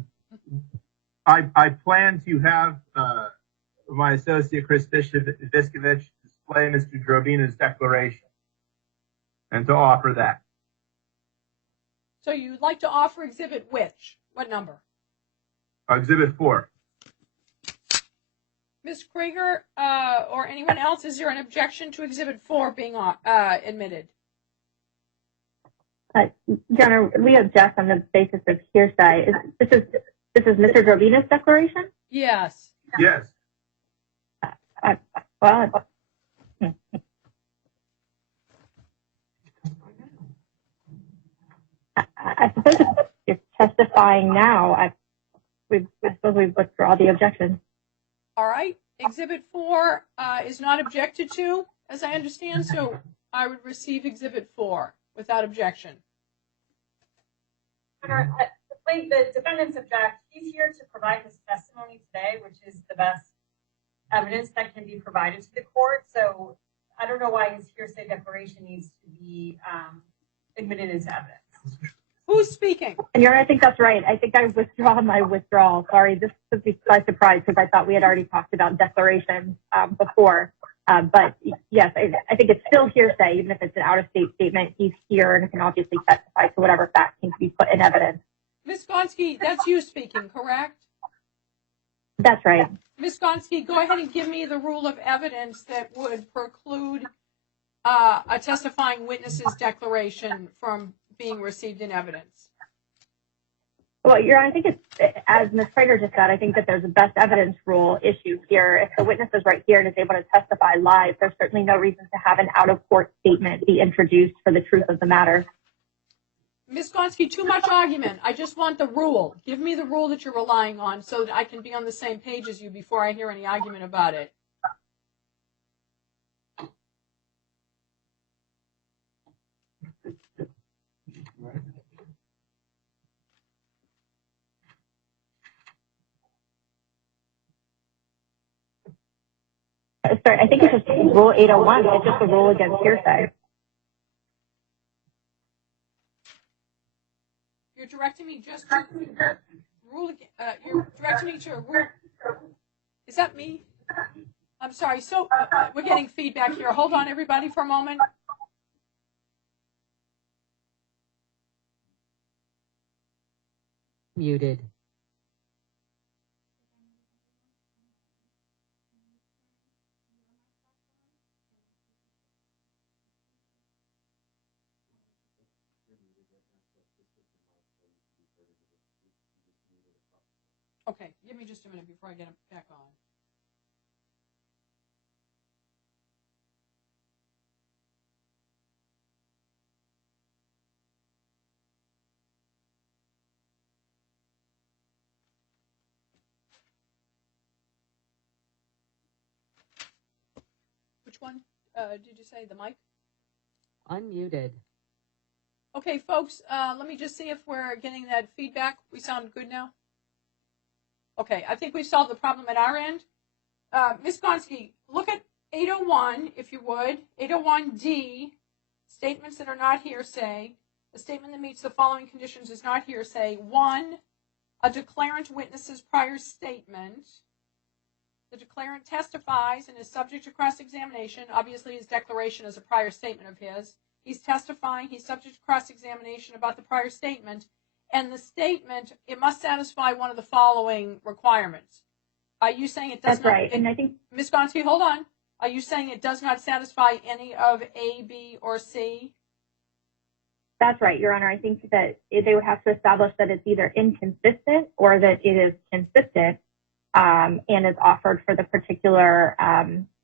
plan to have my associate, Chris Viskovich, display Mr. Drobina's declaration and to offer that. So you'd like to offer exhibit which? What number? Exhibit 4. Ms. Krieger or anyone else, is there an objection to exhibit 4 being admitted? Your Honor, we object on the basis of hearsay. This is Mr. Drobina's declaration? Yes. Yes. Well, I suppose if you're testifying now, I suppose we withdraw the objection. All right. Exhibit 4 is not objected to, as I understand, so I would receive exhibit 4 without objection. The defendant's object. He's here to provide his testimony today, which is the best evidence that can be provided to the court. So I don't know why his hearsay declaration needs to be admitted as evidence. Who's speaking? And Your Honor, I think that's right. I think I withdraw my withdrawal. Sorry, this took me by surprise because I thought we had already talked about declarations before. But yes, I think it's still hearsay, even if it's an out-of-state statement. He's here and can obviously testify to whatever facts can be put in evidence. Ms. Gonski, that's you speaking, correct? That's right. Ms. Gonski, go ahead and give me the rule of evidence that would preclude a testifying witness's declaration from being received in evidence. Well, Your Honor, I think it's, as Ms. Prager just said, I think that there's a best evidence rule issue here. If the witness is right here and is able to testify live, there's certainly no reason to have an out-of-court statement be introduced for the truth of the matter. Ms. Gonski, too much argument. I just want the rule. Give me the rule that you're relying on so that I can be on the same page as you before I hear any argument about it. Sorry, I think it's just Rule 801. It's just a rule against hearsay. You're directing me just to rule. You're directing me to a rule. Is that me? I'm sorry. So we're getting feedback here. Hold on, everybody, for a moment. Muted. Okay, give me just a minute before I get him back on. Which one did you say, the mic? Unmuted. Okay, folks, let me just see if we're getting that feedback. We sound good now? Okay, I think we've solved the problem at our end. Ms. Gonski, look at 801, if you would. 801D, statements that are not hearsay. A statement that meets the following conditions is not hearsay. 1, a declarant witnesses prior statement. The declarant testifies and is subject to cross-examination. Obviously, his declaration is a prior statement of his. He's testifying. He's subject to cross-examination about the prior statement. And the statement, it must satisfy one of the following requirements. Are you saying it does That's not? right. And I think, Ms. Gonski, hold on. Are you saying it does not satisfy any of A, B, or C? that's right, Your Honor. I think that they would have to establish that it's either inconsistent or that it is consistent and is offered for the particular,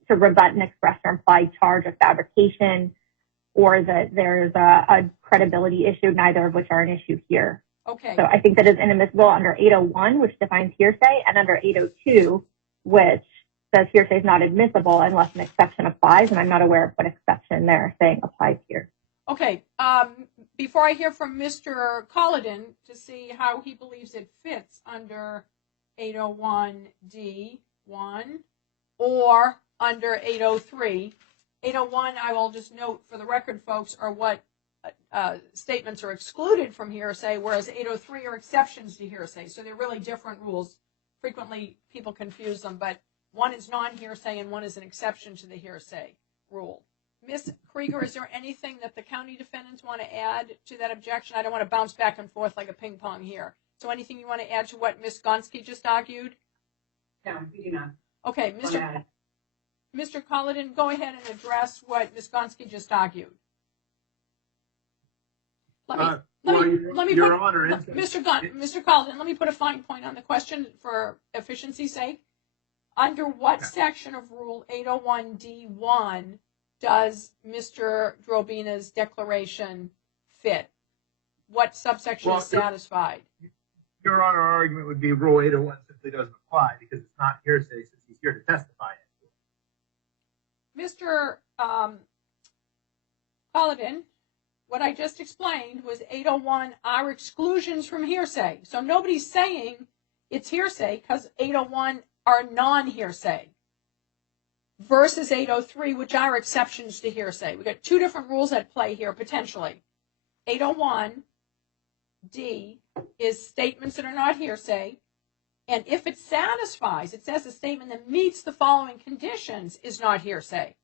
to rebut an express or implied charge of fabrication, or that there's a credibility issue, neither of which are an issue here. Okay. So I think that is inadmissible under 801, which defines hearsay, and under 802, which says hearsay is not admissible unless an exception applies, and I'm not aware of what exception they're saying applies here. Okay. Before I hear from Mr. Colladin to see how he believes it fits under 801D1 or under 803, 801, I will just note for the record, folks, are what statements are excluded from hearsay, whereas 803 are exceptions to hearsay. So they're really different rules. Frequently, people confuse them, but one is non-hearsay and one is an exception to the hearsay rule. Ms. Krieger, is there anything that the county defendants want to add to that objection? I don't want to bounce back and forth like a ping pong here. So anything you want to add to what Ms. Gonski just argued? No, we do not. Okay, Mr. Colladin, go ahead and address what Ms. Gonski just argued. Mr. Colladin, let me put a fine point on the question for efficiency's sake. Under what section of Rule 801D1 does Mr. Drobina's declaration fit? What subsection is satisfied? Your Honor, our argument would be Rule 801 simply doesn't apply because it's not hearsay since he's here to testify. Mr. Colladin, what I just explained was 801 are exclusions from hearsay. So nobody's saying it's hearsay because 801 are non-hearsay versus 803, which are exceptions to hearsay. We've got two different rules at play here, potentially. 801D is statements that are not hearsay. And if it satisfies, it says a statement that meets the following conditions is not hearsay.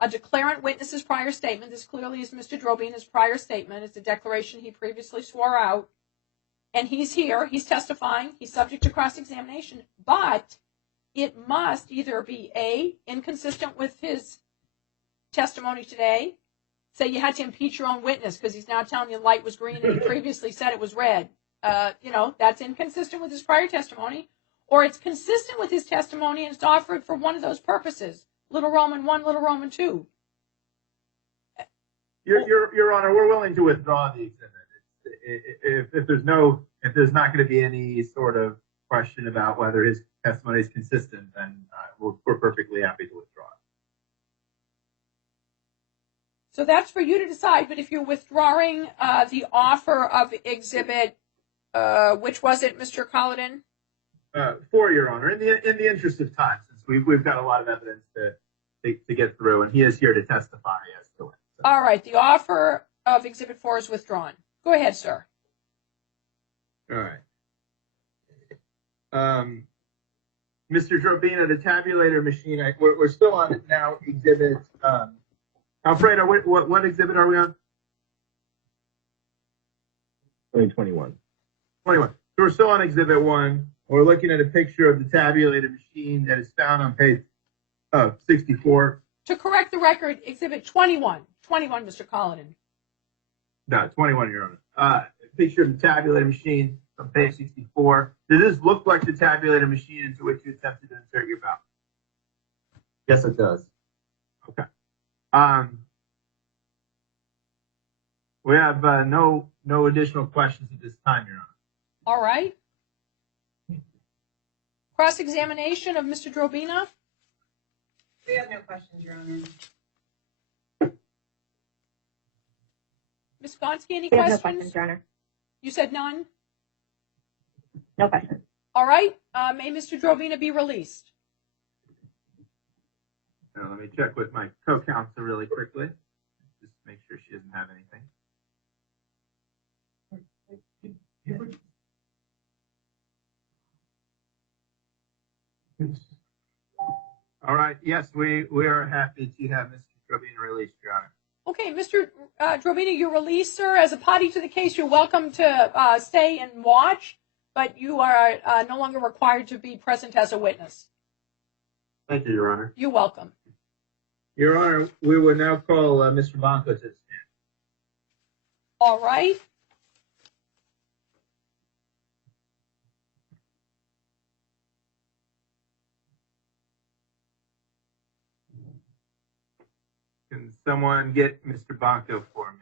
A declarant witnesses prior statement. This clearly is Mr. Drobina's prior statement. It's a declaration he previously swore out. And he's here. He's testifying. He's subject to cross-examination. But it must either be A, inconsistent with his testimony today. Say you had to impeach your own witness because he's now telling you the light was green and he previously said it was red. That's inconsistent with his prior testimony. Or it's consistent with his testimony and it's offered for one of those purposes. Little Roman 1, Little Roman 2. Your Honor, we're willing to withdraw the exhibit. If there's not going to be any sort of question about whether his testimony is consistent, then we're perfectly happy to withdraw it. So that's for you to decide. But if you're withdrawing the offer of exhibit, which was it, Mr. Colladin? For Your Honor, in the interest of time, since we've got a lot of evidence to get through, and he is here to testify as to it. So. All right, the offer of exhibit 4 is withdrawn. Go ahead, sir. All right. Mr. Drobina, the tabulator machine, we're still on it now, exhibit, Alfredo, what exhibit are we on? 2021. 21. So we're still on exhibit 1. We're looking at a picture of the tabulator machine that is found on page 64. To correct the record, exhibit 21. 21, Mr. Colladin. No, 21, Your Honor. Picture of the tabulator machine on page 64. Does this look like the tabulator machine into which you attempted to insert your ballot? Yes, it does. Okay. We have no additional questions at this time, Your Honor. All right. Cross-examination of Mr. Drobina. We have no questions, Your Honor. Ms. Gonski, any We have questions? no questions, Your Honor. You said none? No questions. All right. May Mr. Drobina be released? Now, let me check with my co-counsel really quickly. Just make sure she doesn't have anything. All right. Yes, we are happy to have Mr. Drobina released, Your Honor. Okay, Mr. Drobina, you're released, sir. As a party to the case, you're welcome to stay and watch, but you are no longer required to be present as a witness. Thank you, Your Honor. You're welcome. Your Honor, we will now call Mr. Banco to stand. All right. Can someone get Mr. Banco for me?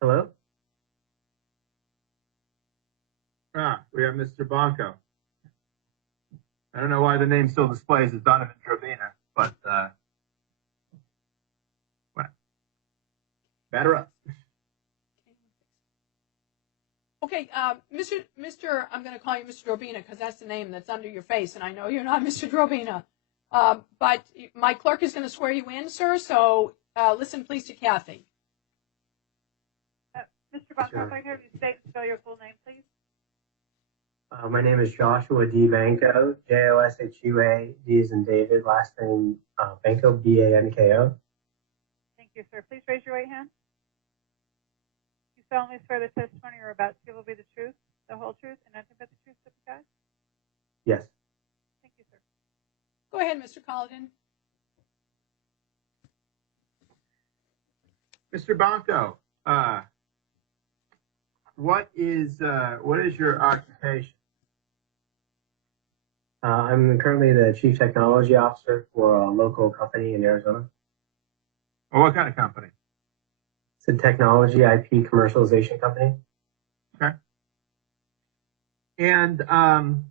Hello? We have Mr. Banco. I don't know why the name still displays as Donovan Drobina, but batter up. Okay, Mr. I'm going to call you Mr. Drobina because that's the name that's under your face, and I know you're not Mr. Drobina. But my clerk is going to swear you in, sir, so listen please to Kathy. Mr. Banco, Sure. if I hear you state and spell your full name, please. My name is Joshua D. Banco, Joshua D as in David, last name Banco, Banko. Thank you, sir. Please raise your right hand. You solemnly swear the testimony you're about to give will be the truth, the whole truth, and nothing but the truth, so help you God? Yes. Thank you, sir. Go ahead, Mr. Colladin. Mr. Banco, what is your occupation? I'm currently the Chief Technology Officer for a local company in Arizona. Or what kind of company? It's a technology IP commercialization company. Okay. And on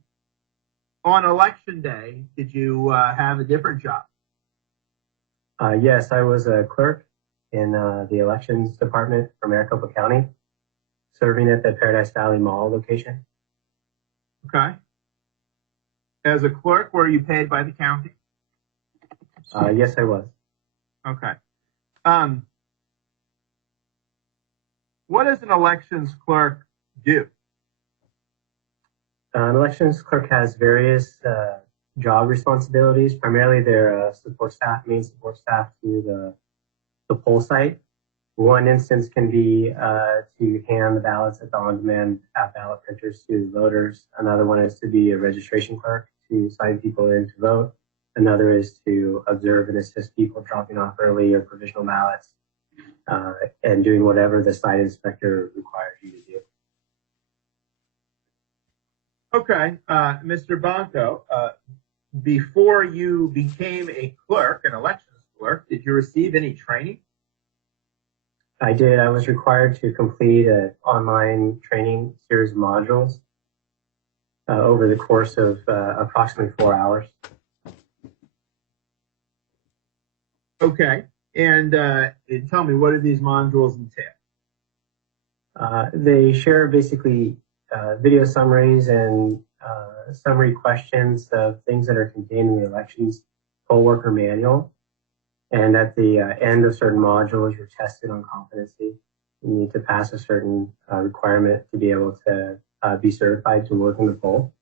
election day, did you have a different job? Yes, I was a clerk in the elections department for Maricopa County, serving at the Paradise Valley Mall location. Okay. As a clerk, were you paid by the county? Yes, I was. Okay. What does an elections clerk do? An elections clerk has various job responsibilities. Primarily, they're support staff, main support staff to the poll site. One instance can be to hand the ballots at the on-demand ballot printers to voters. Another one is to be a registration clerk to sign people in to vote. Another is to observe and assist people dropping off early or provisional ballots and doing whatever the site inspector requires you to do. Okay, Mr. Banco, before you became a clerk, an elections clerk, did you receive any training? I did. I was required to complete an online training series of modules over the course of approximately 4 hours. Okay, and tell me, what do these modules entail? They share basically video summaries and summary questions of things that are contained in the elections poll worker manual. And at the end of certain modules, you're tested on competency. You need to pass a certain requirement to be able to be certified to work in the poll.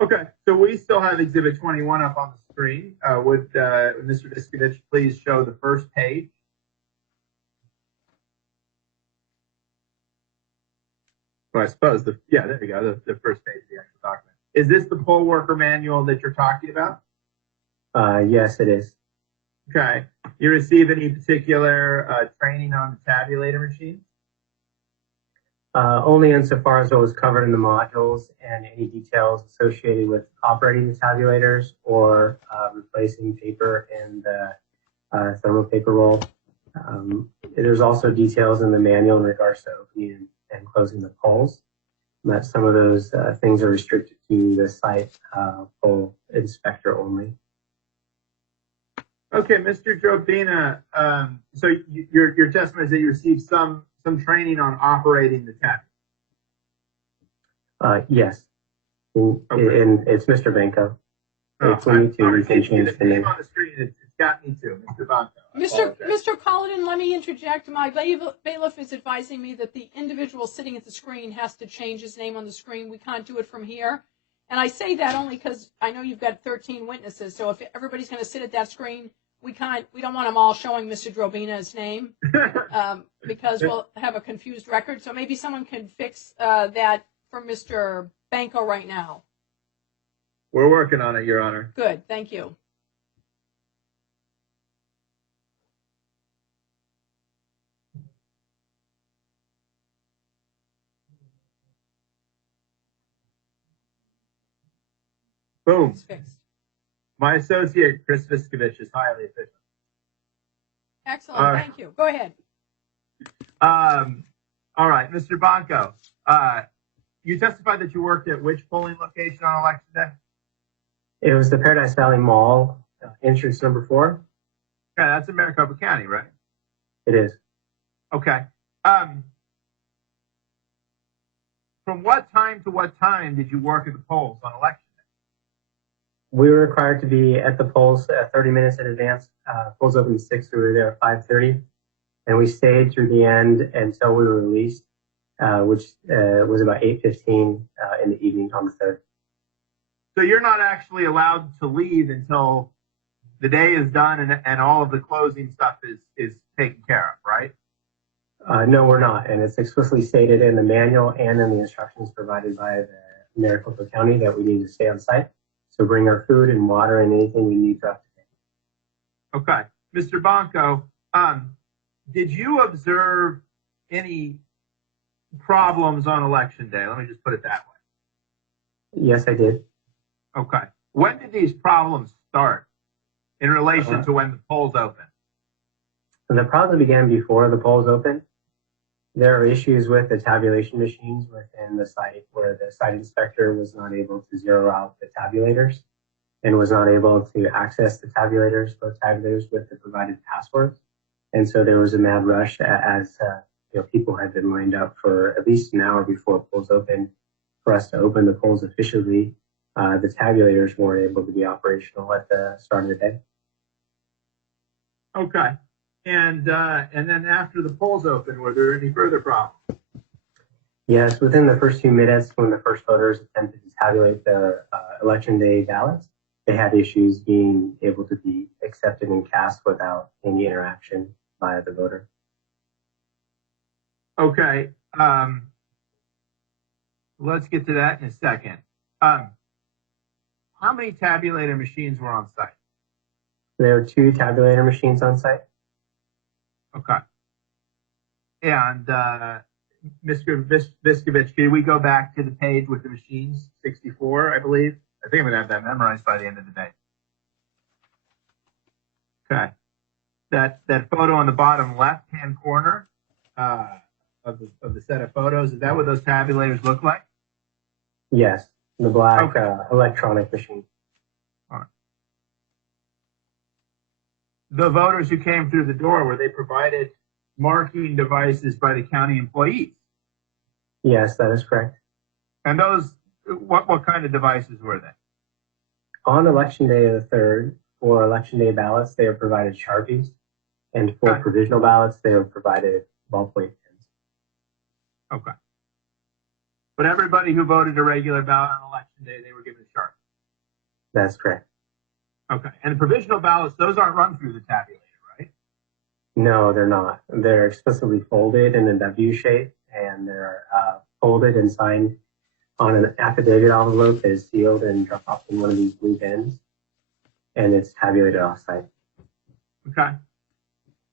Okay, so we still have Exhibit 21 up on the screen. Would Mr. Viskovich please show the first page? Well, I suppose, yeah, there you go, the first page of the actual document. Is this the poll worker manual that you're talking about? Yes, it is. Okay. You receive any particular training on the tabulator machine? Only insofar as what was covered in the modules and any details associated with operating the tabulators or replacing paper in the thermal paper roll. There's also details in the manual in regards to opening and closing the polls. But some of those things are restricted to the site poll inspector only. Okay, Mr. Drobina, so your testimony is that you received some training on operating the tab. Yes, Okay. and it's Mr. Banco. If we need to, we can change the name. On the screen, it's got me too, Mr. Banco. Mr. Collin, let me interject. My bailiff is advising me that the individual sitting at the screen has to change his name on the screen. We can't do it from here. And I say that only because I know you've got 13 witnesses. So if everybody's going to sit at that screen, we don't want them all showing Mr. Drobina's name because we'll have a confused record. So maybe someone can fix that for Mr. Banco right now. We're working on it, Your Honor. Good, thank you. Boom. It's fixed. My associate, Chris Viskovich, is highly efficient. Excellent, thank you. Go ahead. All right, Mr. Banco, you testified that you worked at which polling location on election day? It was the Paradise Valley Mall, entrance number 4. Okay, that's in Maricopa County, right? It is. Okay. From what time to what time did you work at the polls on election day? We were required to be at the polls 30 minutes in advance. Polls opened at 6, so we were there at 5:30. And we stayed through the end until we were released, which was about 8:15 in the evening on the 3rd. So you're not actually allowed to leave until the day is done and all of the closing stuff is taken care of, right? No, we're not. And it's explicitly stated in the manual and in the instructions provided by the Maricopa County that we need to stay on site. So bring our food and water and anything we need throughout the day. Okay. Mr. Banco, did you observe any problems on election day? Let me just put it that way. Yes, I did. Okay. When did these problems start in relation to when the polls opened? And the problem began before the polls opened. There are issues with the tabulation machines within the site where the site inspector was not able to zero out the tabulators and was not able to access the tabulators, both tabulators with the provided passwords. And so there was a mad rush as people had been lined up for at least an hour before polls opened for us to open the polls officially, the tabulators weren't able to be operational at the start of the day. Okay. And then after the polls opened, were there any further problems? Yes, within the first few minutes, when the first voters attempted to tabulate the election day ballots, they had issues being able to be accepted and cast without any interaction by the voter. Okay. Let's get to that in a second. How many tabulator machines were on site? There are 2 tabulator machines on site. Okay. And Mr. Viskovich, can we go back to the page with the machines, 64, I believe? I think I'm going to have that memorized by the end of the day. Okay. That photo on the bottom left-hand corner of the set of photos, is that what those tabulators look like? Yes, the black Okay. electronic machine. All right. The voters who came through the door, were they provided marking devices by the county employees? Yes, that is correct. And those, what kind of devices were they? On election day of the 3rd, for election day ballots, they are provided Sharpies. And for Okay. provisional ballots, they are provided ballpoint pens. Okay. But everybody who voted a regular ballot on election day, they were given a Sharpie. That's correct. Okay. And the provisional ballots, those aren't run through the tabulator, right? No, they're not. They're explicitly folded in a W shape, and they're folded and signed on an affidavit envelope that is sealed and dropped off in one of these blue bins, and it's tabulated off-site. Okay.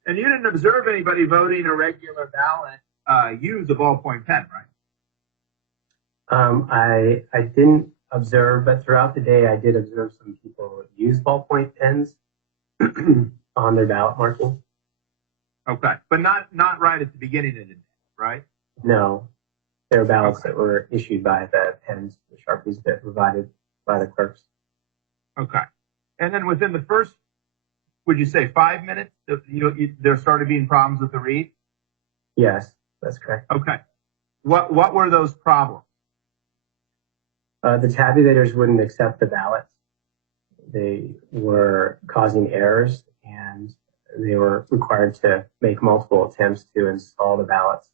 And you didn't observe anybody voting a regular ballot use a ballpoint pen, right? I didn't observe, but throughout the day, I did observe some people use ballpoint pens on their ballot marking. Okay. But not right at the beginning of the day, right? No, there are ballots that were issued by the pens, the Sharpies that were provided by the clerks. Okay. And then within the first, would you say 5 minutes, there started being problems with the read? Yes, that's correct. Okay. What were those problems? The tabulators wouldn't accept the ballots. They were causing errors, and they were required to make multiple attempts to install the ballots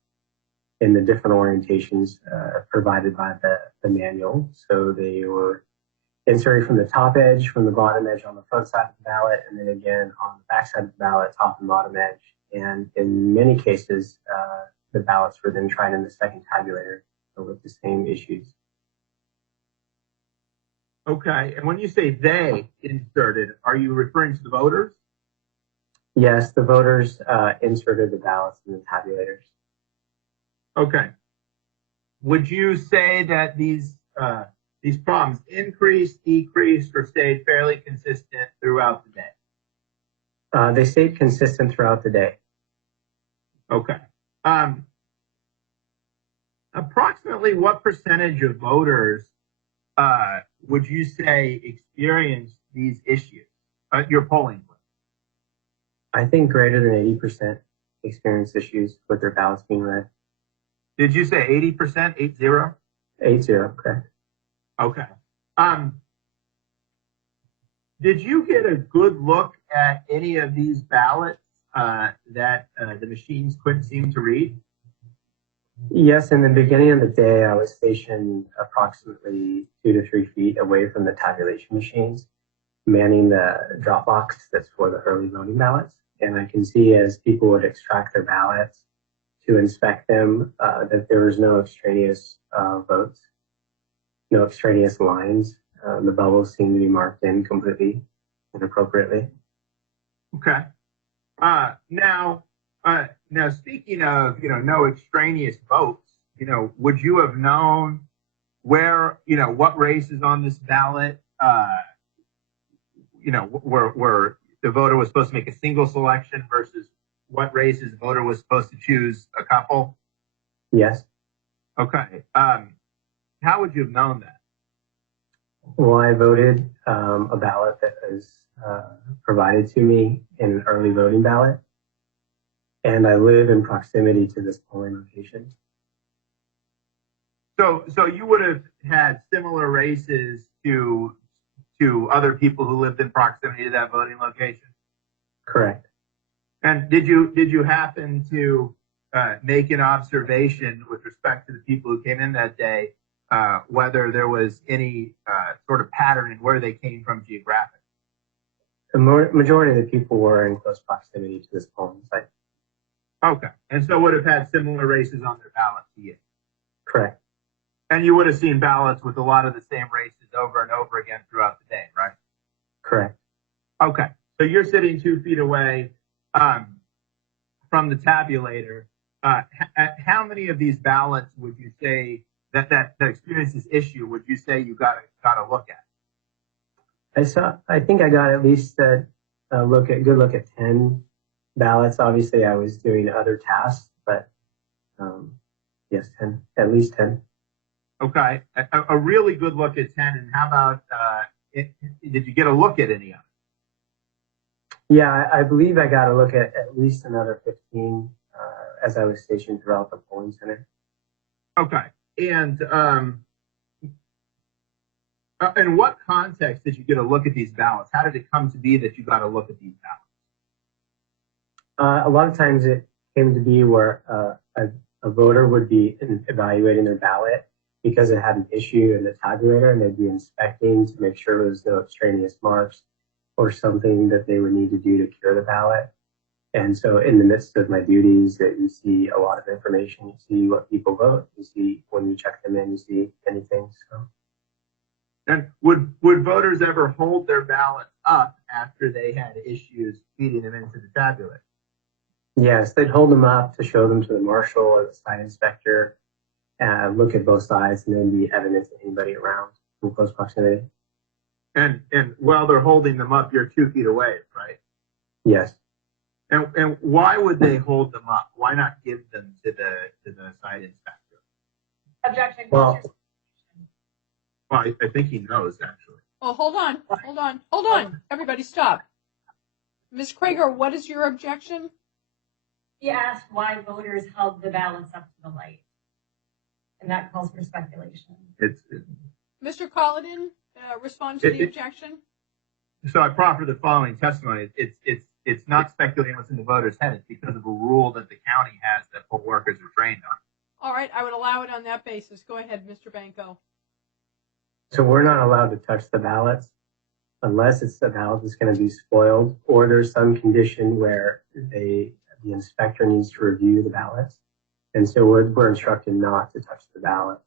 in the different orientations provided by the manual. So they were inserted from the top edge, from the bottom edge on the front side of the ballot, and then again on the back side of the ballot, top and bottom edge. And in many cases, the ballots were then tried in the second tabulator with the same issues. Okay. And when you say they inserted, are you referring to the voters? Yes, the voters inserted the ballots in the tabulators. Okay. Would you say that these problems increased, decreased, or stayed fairly consistent throughout the day? They stayed consistent throughout the day. Okay. Approximately what percentage of voters would you say experienced these issues at your polling place? I think greater than 80% experienced issues with their ballots being read. Did you say 80%? 80? 80, correct. Okay. Did you get a good look at any of these ballots that the machines couldn't seem to read? Yes, in the beginning of the day, I was stationed approximately 2 to 3 feet away from the tabulation machines, manning the drop box that's for the early voting ballots. And I can see as people would extract their ballots to inspect them, that there was no extraneous votes, no extraneous lines. The bubbles seem to be marked in completely and appropriately. Okay. Now speaking of, no extraneous votes, would you have known where, what races on this ballot, where the voter was supposed to make a single selection versus what races the voter was supposed to choose a couple? Yes. Okay. How would you have known that? Well, I voted a ballot that was provided to me in an early voting ballot, and I live in proximity to this polling location. So you would have had similar races to other people who lived in proximity to that voting location? Correct. And did you happen to make an observation with respect to the people who came in that day, whether there was any sort of pattern in where they came from geographically? The majority of the people were in close proximity to this polling site. Okay, and so would have had similar races on their ballot to you? Correct. And you would have seen ballots with a lot of the same races over and over again throughout the day, right? Correct. Okay, so you're sitting 2 feet away from the tabulator. How many of these ballots would you say that experienced this issue would you say you got to look at? I think I got at least a good look at 10 ballots. Obviously, I was doing other tasks, but yes, 10, at least 10. Okay, a really good look at 10. And how about, did you get a look at any of it? Yeah, I believe I got a look at least another 15 as I was stationed throughout the polling center. Okay, and in what context did you get a look at these ballots? How did it come to be that you got a look at these ballots? A lot of times it came to be where a voter would be evaluating their ballot because it had an issue in the tabulator, and they'd be inspecting to make sure there was no extraneous marks or something that they would need to do to cure the ballot. And so in the midst of my duties, that you see a lot of information, you see what people vote, you see when you check them in, you see anything. So. And would voters ever hold their ballots up after they had issues feeding them into the tabulator? Yes, they'd hold them up to show them to the marshal or the site inspector, look at both sides, and then be evident to anybody around in close proximity. And while they're holding them up, you're 2 feet away, right? Yes. And why would they hold them up? Why not give them to the site inspector? Objection. Well, I think he knows, actually. Oh, hold on. Everybody stop. Ms. Krager, what is your objection? He asked why voters held the ballots up to the light, and that calls for speculation. Mr. Collin, respond to the objection. So I proffer the following testimony. It's not speculating what's in the voter's head. It's because of a rule that the county has that poll workers are trained on. All right, I would allow it on that basis. Go ahead, Mr. Banco. So we're not allowed to touch the ballots unless it's the ballot that's going to be spoiled, or there's some condition where the inspector needs to review the ballots. And so we're instructed not to touch the ballots.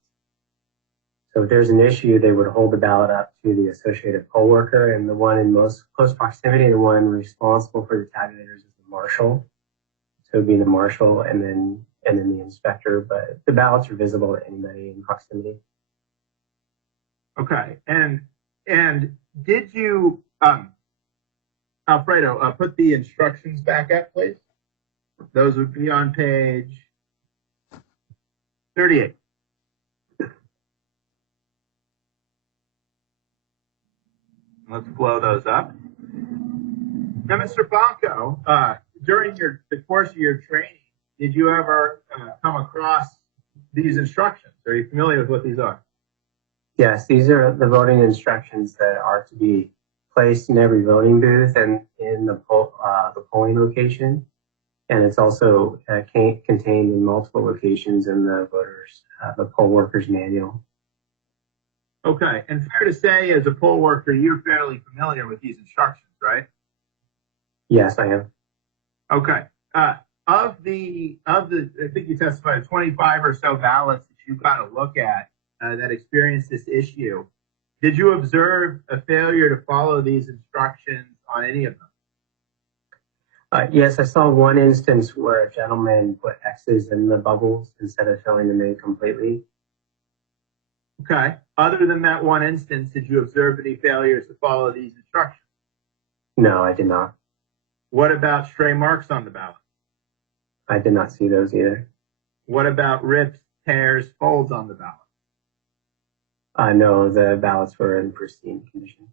So if there's an issue, they would hold the ballot up to the associated poll worker, and the one in most close proximity, the one responsible for the tabulators is the marshal. So it'd be the marshal and then the inspector, but the ballots are visible to anybody in proximity. Okay, and did you, Alfredo, put the instructions back up, please? Those would be on page 38. Let's blow those up. Now, Mr. Banco, during the course of your training, did you ever come across these instructions? Are you familiar with what these are? Yes, these are the voting instructions that are to be placed in every voting booth and in the polling location. And it's also contained in multiple locations in the poll workers manual. Okay, and fair to say, as a poll worker, you're fairly familiar with these instructions, right? Yes, I am. Okay. Of the, I think you testified 25 or so ballots that you've got to look at that experienced this issue. Did you observe a failure to follow these instructions on any of them? Yes, I saw one instance where a gentleman put X's in the bubbles instead of filling them in completely. Okay. Other than that one instance, did you observe any failures to follow these instructions? No, I did not. What about stray marks on the ballot? I did not see those either. What about rips, tears, folds on the ballot? No, the ballots were in pristine condition.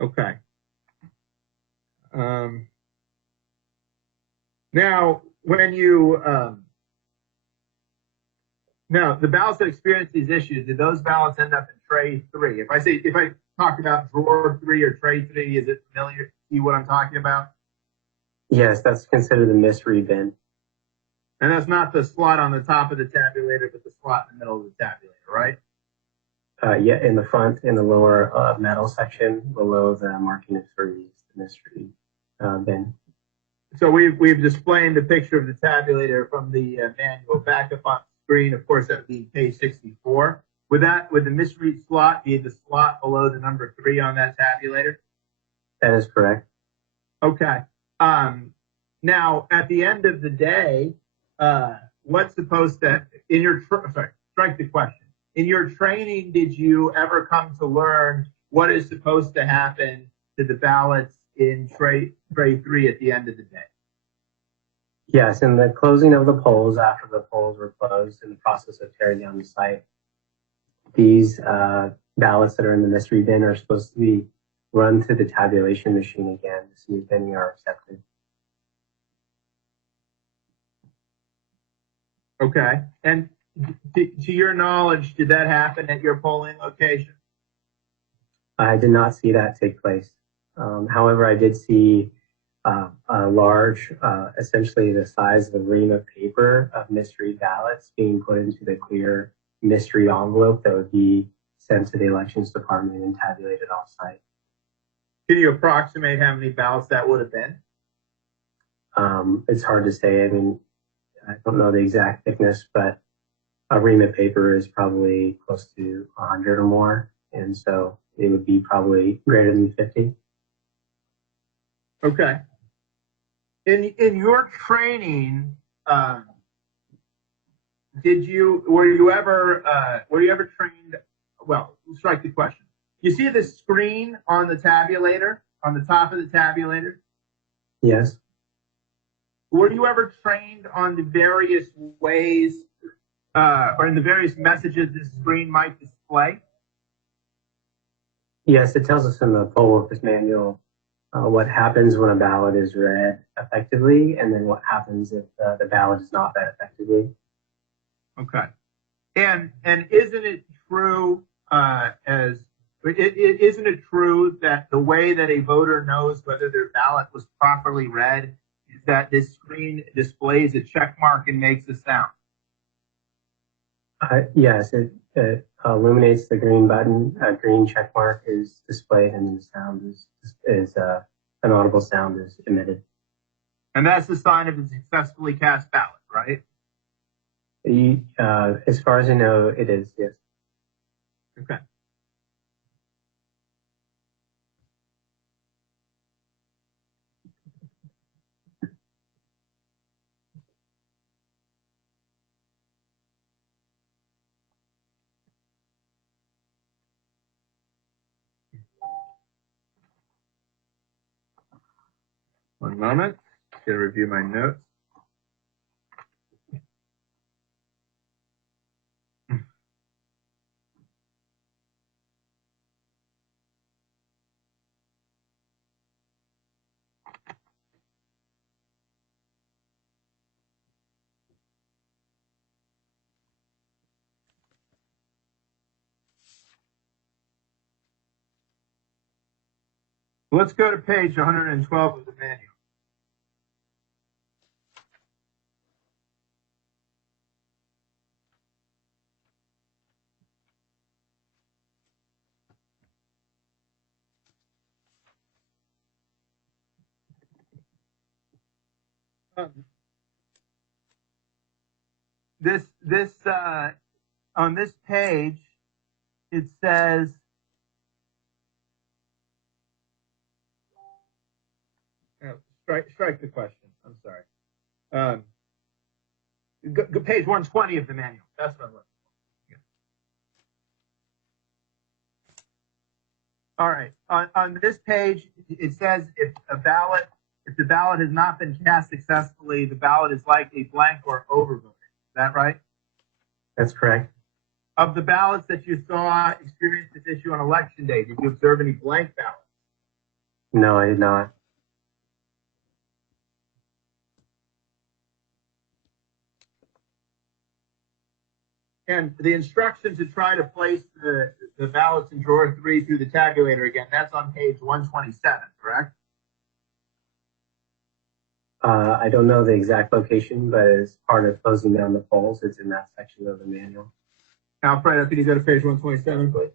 Okay. Now, when Now, the ballots that experience these issues, did those ballots end up in tray 3? If I talk about drawer 3 or tray 3, is it familiar? See what I'm talking about? Yes, that's considered the misread bin. And that's not the slot on the top of the tabulator, but the slot in the middle of the tabulator, right? Yeah, in the front, in the lower metal section below the marking of the misread bin. So we've displayed the picture of the tabulator from the manual back up on the screen. Of course, that would be page 64. Would the misread slot be the slot below the number 3 on that tabulator? That is correct. Okay. Now, at the end of the day, what's supposed to, strike the question. In your training, did you ever come to learn what is supposed to happen to the ballots in tray 3 at the end of the day? Yes, in the closing of the polls, after the polls were closed in the process of tearing down the site, these ballots that are in the mystery bin are supposed to be run through the tabulation machine again to see if any are accepted. Okay. And to your knowledge, did that happen at your polling location? I did not see that take place. However, I did see a large, essentially the size of a ream of paper of mystery ballots being put into the clear mystery envelope that would be sent to the elections department and tabulated off-site. Can you approximate how many ballots that would have been? It's hard to say. I mean, I don't know the exact thickness, but a ream of paper is probably close to 100 or more. And so it would be probably greater than 50. Okay. In your training, were you ever trained? Well, strike the question. You see the screen on the tabulator, on the top of the tabulator? Yes. Were you ever trained on the various ways or in the various messages this screen might display? Yes, it tells us in the poll workers manual what happens when a ballot is read effectively, and then what happens if the ballot is not read effectively. Okay. And isn't it true isn't it true that the way that a voter knows whether their ballot was properly read is that this screen displays a check mark and makes a sound? Yes, it illuminates the green button. A green check mark is displayed, and the sound is an audible sound is emitted. And that's the sign of a successfully cast ballot, right? As far as I know, it is, yes. Okay. One moment. Just gonna review my notes. Let's go to page 112 of the manual. On this page, it says strike the question. I'm sorry. Go page 120 of the manual. That's what I'm looking for. Yeah. All right. On this page, it says if the ballot has not been cast successfully, the ballot is likely blank or overvoted. Is that right? That's correct. Of the ballots that you saw experience this issue on election day, did you observe any blank ballots? No, I did not. And the instruction to try to place the ballots in drawer 3 through the tabulator again, that's on page 127, correct? I don't know the exact location, but as part of closing down the polls, it's in that section of the manual. Alfredo, could you go to page 127, please?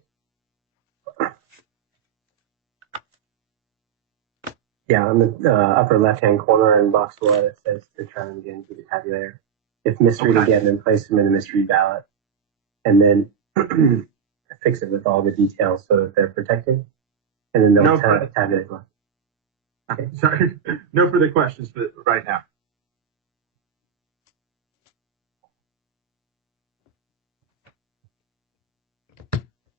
Yeah, on the upper left-hand corner in box 1, it says to try them again through the tabulator. If misread again, then place them in a misread ballot, and then fix it with all the details so that they're protected, and then they'll tabulate one. Okay. Sorry, no further questions for right now.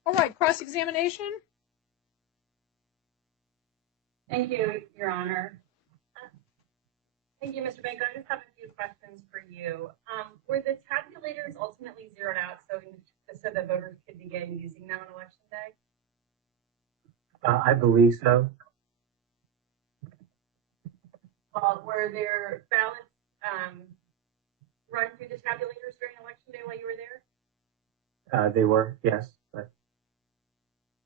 All right, cross-examination. Thank you, Your Honor. Thank you, Mr. Banko. I just have a few questions for you. Were the tabulators ultimately zeroed out so the voters could begin using them on election day? I believe so. Well, were there ballots run through the tabulators during election day while you were there? They were, yes. But...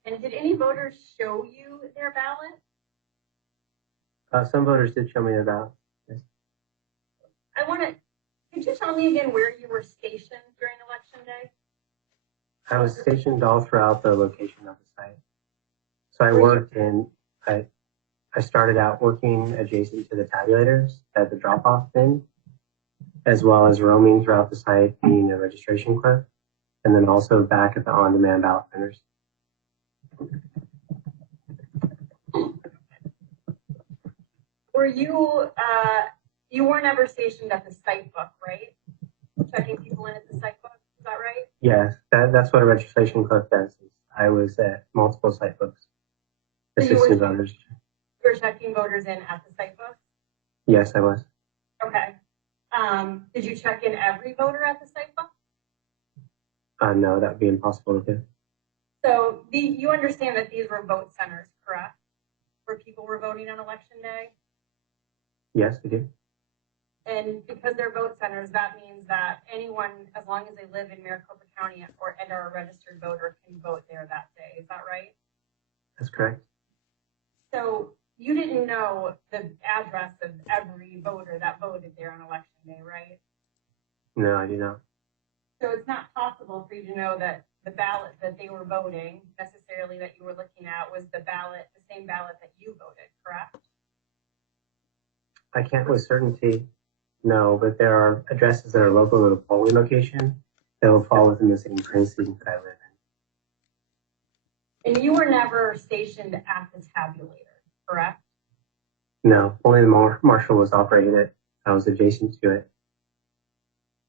And did any voters show you their ballot? Some voters did show me their ballot. Yes. Could you tell me again where you were stationed during election day? I was stationed all throughout the location of the site. So I worked I started out working adjacent to the tabulators at the drop-off bin, as well as roaming throughout the site, being a registration clerk, and then also back at the on-demand ballot printers. Were you weren't ever stationed at the site book, right? Checking people in at the site book, is that right? Yes, that's what a registration clerk does. I was at multiple site books, assisting voters. You were checking voters in at the site book? Yes, I was. Okay. Did you check in every voter at the site book? No, that would be impossible to do. So you understand that these were vote centers, correct? Where people were voting on election day? Yes, I do. And because they're vote centers, that means that anyone, as long as they live in Maricopa County and are a registered voter, can vote there that day. Is that right? That's correct. So you didn't know the address of every voter that voted there on election day, right? No, I do not. So it's not possible for you to know that the ballot that they were voting necessarily that you were looking at was the same ballot that you voted, correct? I can't with certainty, no, but there are addresses that are local to the polling location that will fall within the same precinct that I live in. And you were never stationed at the tabulator, correct? No, only the marshal was operating it. I was adjacent to it.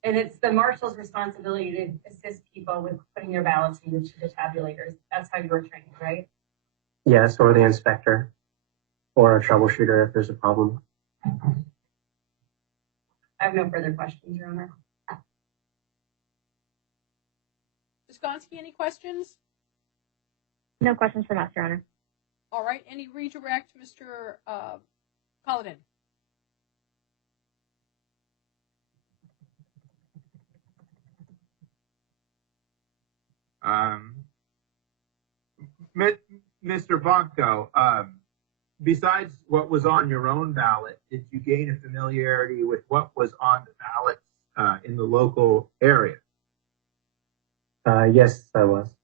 And it's the marshal's responsibility to assist people with putting their ballots into the tabulators. That's how you were trained, right? Yes, or the inspector, or a troubleshooter if there's a problem. I have no further questions, Your Honor. Ms. Gonski, any questions? No questions from us, Your Honor. All right. Any redirect, Mr. Collin? Mr. Bonko, besides what was on your own ballot, did you gain a familiarity with what was on the ballots in the local area? Yes, I was.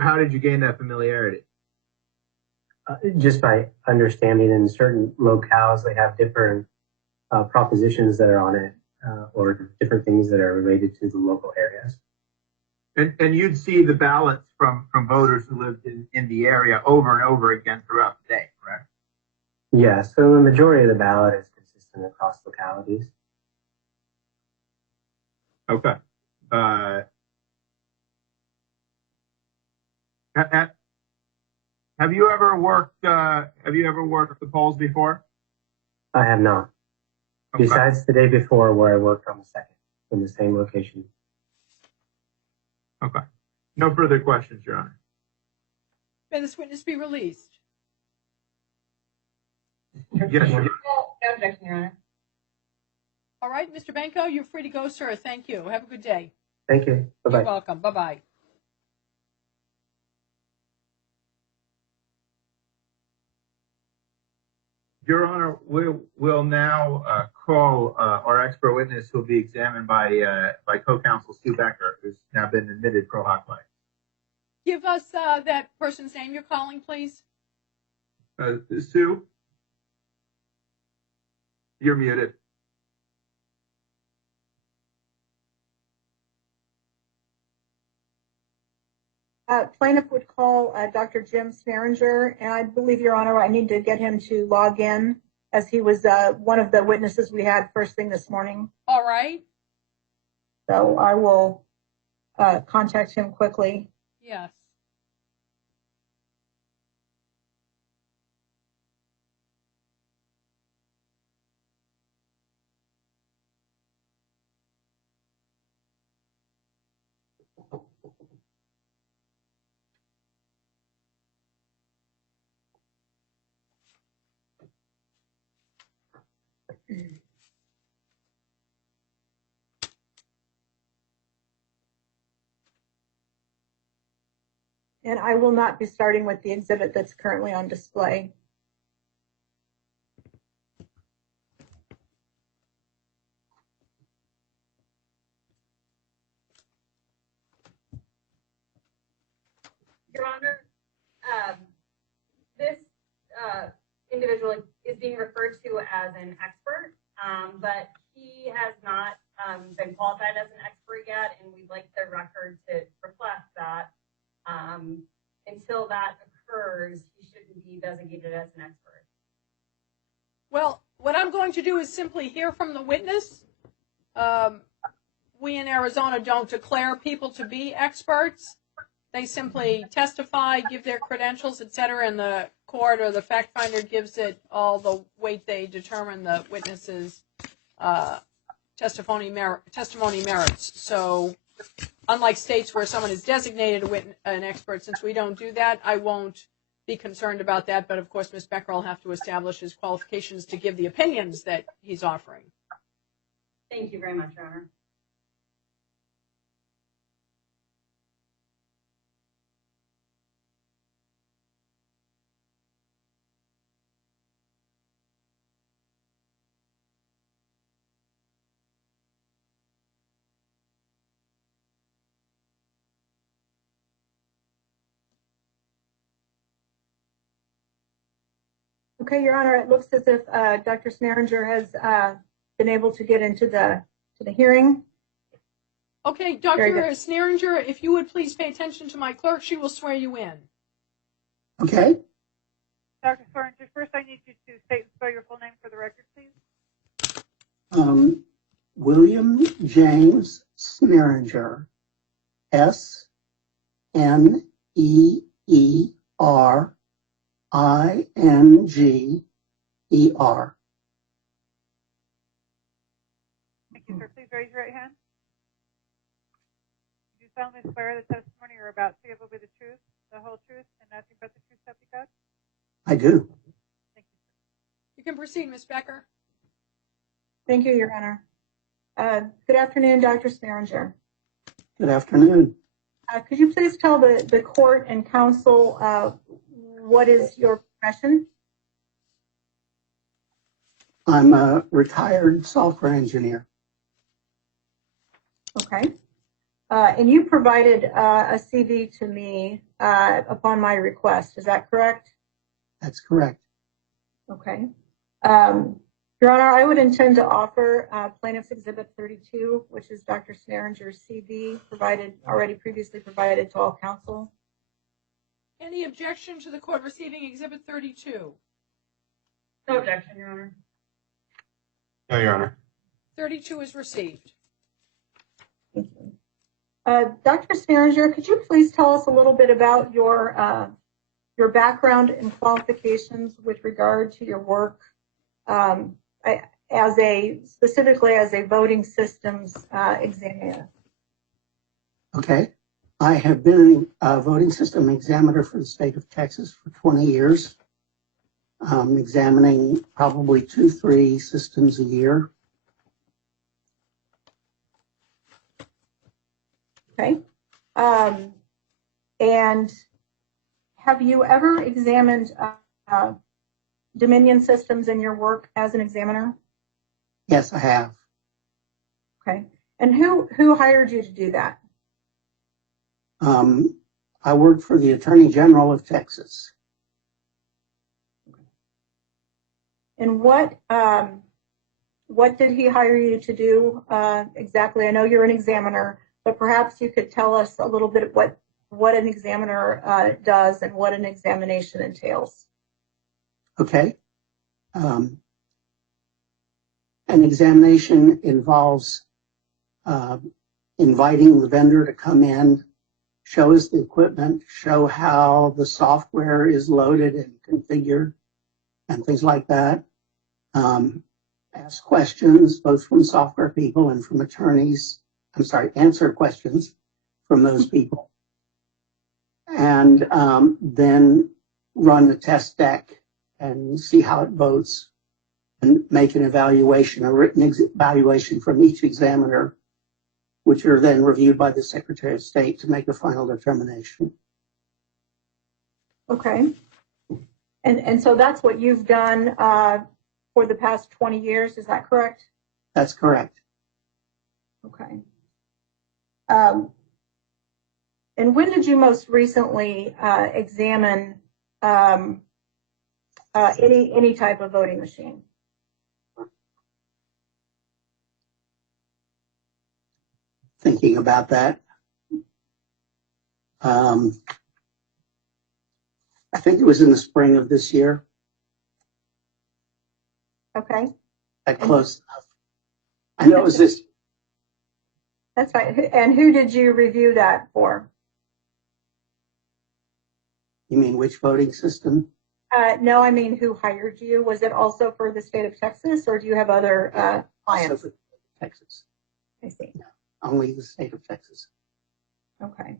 How did you gain that familiarity? Just by understanding in certain locales, they have different propositions that are on it, or different things that are related to the local areas. And you'd see the ballots from voters who lived in the area over and over again throughout the day, correct? Yeah, so the majority of the ballot is consistent across localities. Okay. Have you ever worked the polls before? I have not. Okay. Besides the day before where I worked on the 2nd in the same location. Okay. No further questions, Your Honor. May this witness be released? Yes, Your Honor. No objection, Your Honor. All right, Mr. Banko, you're free to go, sir. Thank you. Have a good day. Thank you. Bye-bye. You're welcome. Bye-bye. Your Honor, we'll now call our expert witness who will be examined by co-counsel Sue Becker, who's now been admitted pro hoc life. Give us that person's name you're calling, please. Sue, you're muted. Plaintiff would call Dr. Jim Sneeringer, and I believe, Your Honor, I need to get him to log in, as he was one of the witnesses we had first thing this morning. All right. So I will contact him quickly. Yes. And I will not be starting with the exhibit that's currently on display. Your Honor, this individual is being referred to as an expert, but he has not been qualified as an expert yet, and we'd like the record to reflect that. Until that occurs, he shouldn't be designated as an expert. Well, what I'm going to do is simply hear from the witness. We in Arizona don't declare people to be experts. They simply testify, give their credentials, etc., and the court or the fact finder gives it all the weight they determine the witness's testimony merits. So, unlike states where someone is designated an expert, since we don't do that, I won't be concerned about that. But of course, Ms. Becker will have to establish his qualifications to give the opinions that he's offering. Thank you very much, Your Honor. Okay, Your Honor, it looks as if Dr. Sneeringer has been able to get into the hearing. Okay, Dr. Sneeringer, if you would please pay attention to my clerk, she will swear you in. Okay. Dr. Sneeringer, first I need you to state and spell your full name for the record, please. William James Sneeringer, Sneeringer, Thank you, sir. Please raise your right hand. Do you solemnly swear the testimony you're about to give will be the truth, the whole truth, and nothing but the truth, so help you God? I do. Thank you, sir. You can proceed, Ms. Becker. Thank you, Your Honor. Good afternoon, Dr. Sneeringer. Good afternoon. Could you please tell the court and counsel what is your profession? I'm a retired software engineer. Okay. And you provided a CV to me upon my request. Is that correct? That's correct. Okay. Your Honor, I would intend to offer Plaintiff's Exhibit 32, which is Dr. Sneeringer's CV, already previously provided to all counsel. Any objection to the court receiving Exhibit 32? No objection, Your Honor. No, Your Honor. 32 is received. Thank you. Dr. Sneeringer, could you please tell us a little bit about your background and qualifications with regard to your work specifically as a voting systems examiner? Okay. I have been a voting system examiner for the state of Texas for 20 years, examining probably 2-3 systems a year. Okay. And have you ever examined Dominion systems in your work as an examiner? Yes, I have. Okay. And who hired you to do that? I worked for the Attorney General of Texas. And what did he hire you to do exactly? I know you're an examiner, but perhaps you could tell us a little bit what an examiner does and what an examination entails. Okay. An examination involves inviting the vendor to come in, show us the equipment, show how the software is loaded and configured, and things like that. Ask questions both from software people and from attorneys. Answer questions from those people. And then run the test deck and see how it votes and make an evaluation, a written evaluation from each examiner, which are then reviewed by the Secretary of State to make a final determination. Okay. And so that's what you've done for the past 20 years, is that correct? That's correct. Okay. And when did you most recently examine any type of voting machine? Thinking about that. I think it was in the spring of this year. Okay. That close enough. I know it was this. That's right. And who did you review that for? You mean which voting system? No, I mean who hired you. Was it also for the state of Texas, or do you have other clients? Also for Texas. I see. No, only the state of Texas. Okay.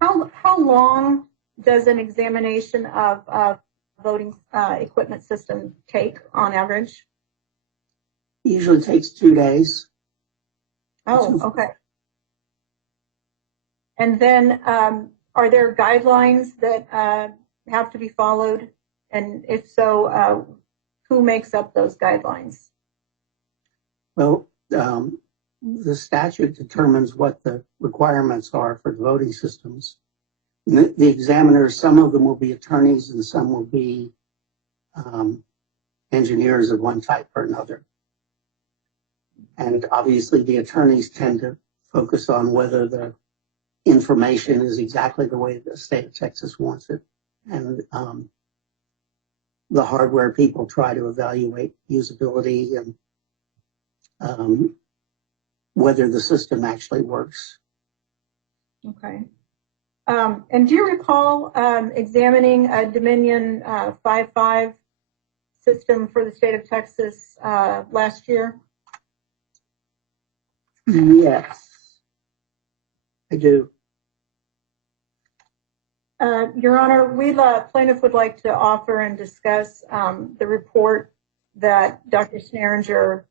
How long does an examination of voting equipment system take on average? Usually takes 2 days. Oh, okay. And then are there guidelines that have to be followed? And if so, who makes up those guidelines? Well, the statute determines what the requirements are for the voting systems. The examiners, some of them will be attorneys and some will be engineers of one type or another. And obviously the attorneys tend to focus on whether the information is exactly the way the state of Texas wants it. And the hardware people try to evaluate usability and whether the system actually works. Okay. And do you recall examining a Dominion 5.5 system for the state of Texas last year? Yes, I do. Your Honor, plaintiff would like to offer and discuss the report that Dr. Sneringer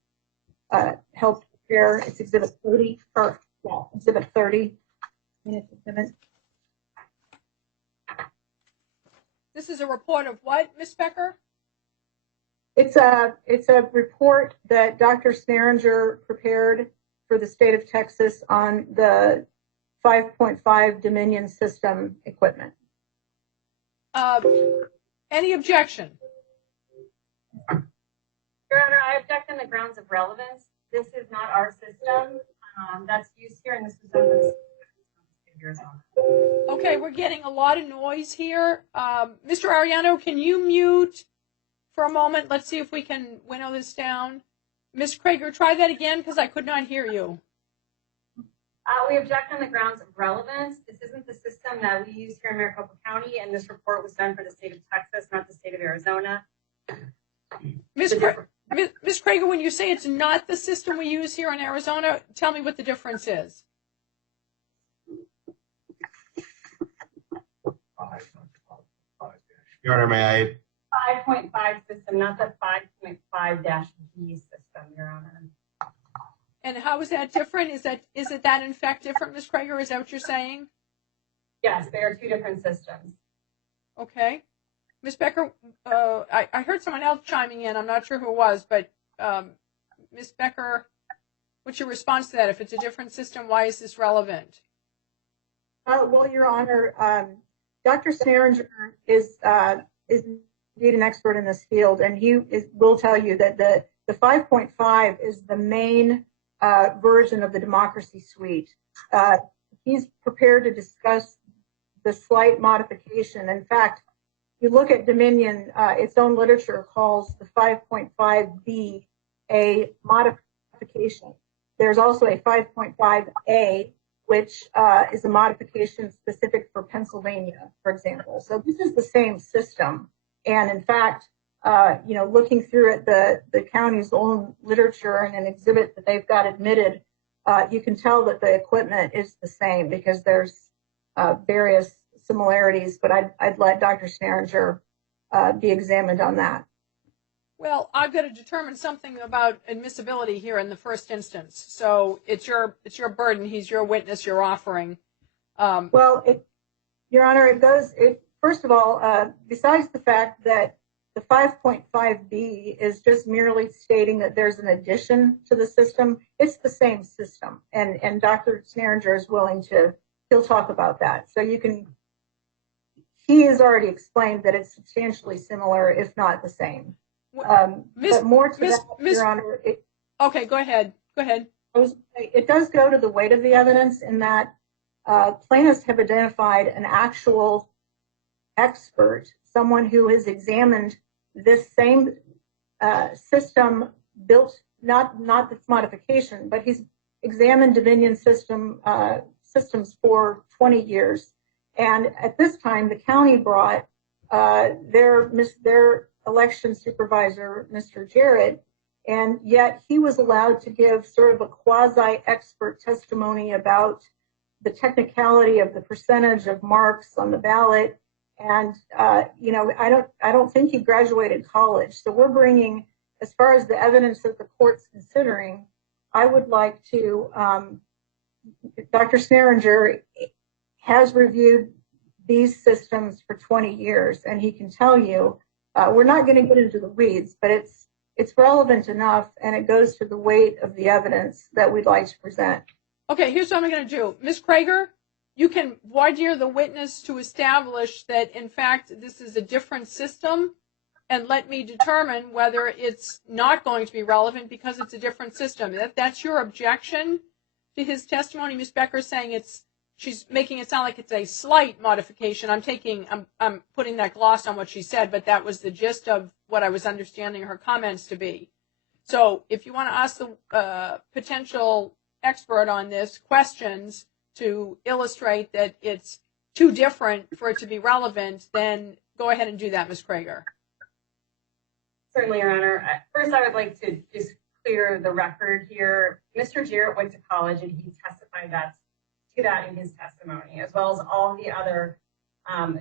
helped prepare. It's Exhibit 30, Exhibit 30. This is a report of what, Ms. Becker? It's a report that Dr. Sneringer prepared for the state of Texas on the 5.5 Dominion system equipment. Any objection? Your Honor, I object on the grounds of relevance. This is not our system that's used here, and this was done with Arizona. Okay, we're getting a lot of noise here. Mr. Ariano, can you mute for a moment? Let's see if we can winnow this down. Ms. Krager, try that again because I could not hear you. We object on the grounds of relevance. This isn't the system that we use here in Maricopa County, and this report was done for the state of Texas, not the state of Arizona. Ms. Krager, when you say it's not the system we use here in Arizona, tell me what the difference is. Your Honor, may I? 5.5 system, not the 5.5-B system. system, Your Honor. And how is that different? Is it that in fact different, Ms. Krager? Is that what you're saying? Yes, they are two different systems. Okay. Ms. Becker, I heard someone else chiming in. I'm not sure who it was, but Ms. Becker, what's your response to that? If it's a different system, why is this relevant? Well, Your Honor, Dr. Snaringer is indeed an expert in this field, and will tell you that the 5.5 is the main version of the democracy suite. He's prepared to discuss the slight modification. In fact, you look at Dominion, its own literature calls the 5.5B a modification. There's also a 5.5A, which is a modification specific for Pennsylvania, for example. So this is the same system. And in fact, looking through at the county's own literature and an exhibit that they've got admitted, you can tell that the equipment is the same because there's various similarities, but I'd let Dr. Snaringer be examined on that. Well, I've got to determine something about admissibility here in the first instance. So it's your burden. He's your witness. You're offering. Well, Your Honor, first of all, besides the fact that the 5.5B is just merely stating that there's an addition to the system, it's the same system. And Dr. Snaringer is willing he'll talk about that. So he has already explained that it's substantially similar, if not the same. But more to that, Your Honor. Okay, go ahead. It does go to the weight of the evidence in that plaintiffs have identified an actual expert, someone who has examined this same system built, not this modification, but he's examined Dominion systems for 20 years. And at this time, the county brought their election supervisor, Mr. Jarrett, and yet he was allowed to give sort of a quasi-expert testimony about the technicality of the percentage of marks on the ballot. And, I don't think he graduated college. So we're bringing, as far as the evidence that the court's considering, I would like to, Dr. Snaringer has reviewed these systems for 20 years, and he can tell you, we're not going to get into the weeds, but it's relevant enough, and it goes to the weight of the evidence that we'd like to present. Okay, here's what I'm going to do. Ms. Krager, you can voir dire the witness to establish that, in fact, this is a different system, and let me determine whether it's not going to be relevant because it's a different system. That's your objection to his testimony. Ms. Becker saying she's making it sound like it's a slight modification. I'm putting that gloss on what she said, but that was the gist of what I was understanding her comments to be. So if you want to ask the potential expert on this questions to illustrate that it's too different for it to be relevant, then go ahead and do that, Ms. Krager. Certainly, Your Honor. First, I would like to just clear the record here. Mr. Jarrett went to college, and he testified to that in his testimony, as well as all the other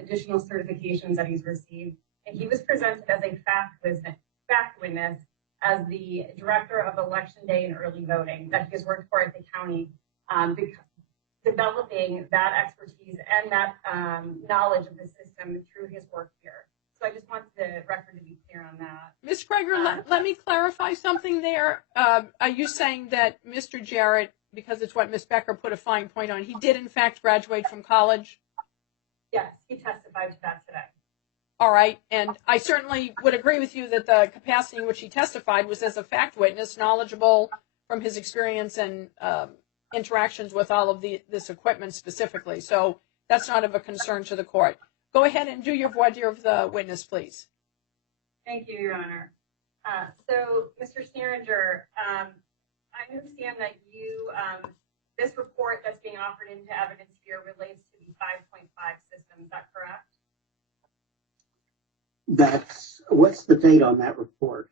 additional certifications that he's received. And he was presented as a fact witness as the director of election day and early voting that he has worked for at the county, developing that expertise and that knowledge of the system through his work here. So I just want the record to be clear on that. Ms. Krager, let me clarify something there. Are you saying that Mr. Jarrett, because it's what Ms. Becker put a fine point on, he did in fact graduate from college? Yes, he testified to that today. All right, and I certainly would agree with you that the capacity in which he testified was as a fact witness, knowledgeable from his experience and interactions with all of this equipment specifically. So that's not of a concern to the court. Go ahead and do your voir dire of the witness, please. Thank you, Your Honor. So, Mr. Snaringer, I understand that you, this report that's being offered into evidence here relates to the 5.5 system. Is that correct? What's the date on that report?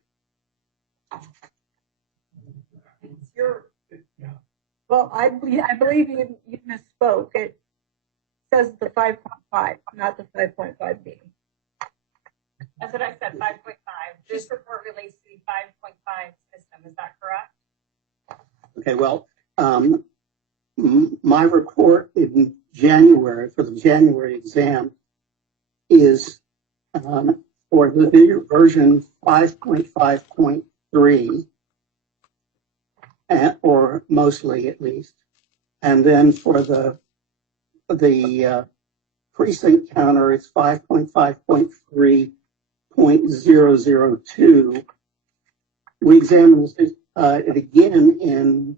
Well, I believe you misspoke. It says the 5.5, not the 5.5B. That's what I said, 5.5. This report relates to the 5.5 system. Is that correct? Okay, well, my report in January for the January exam is for the version 5.5.3, or mostly at least. And then for the precinct counter, it's 5.5.3.002. We examined it again in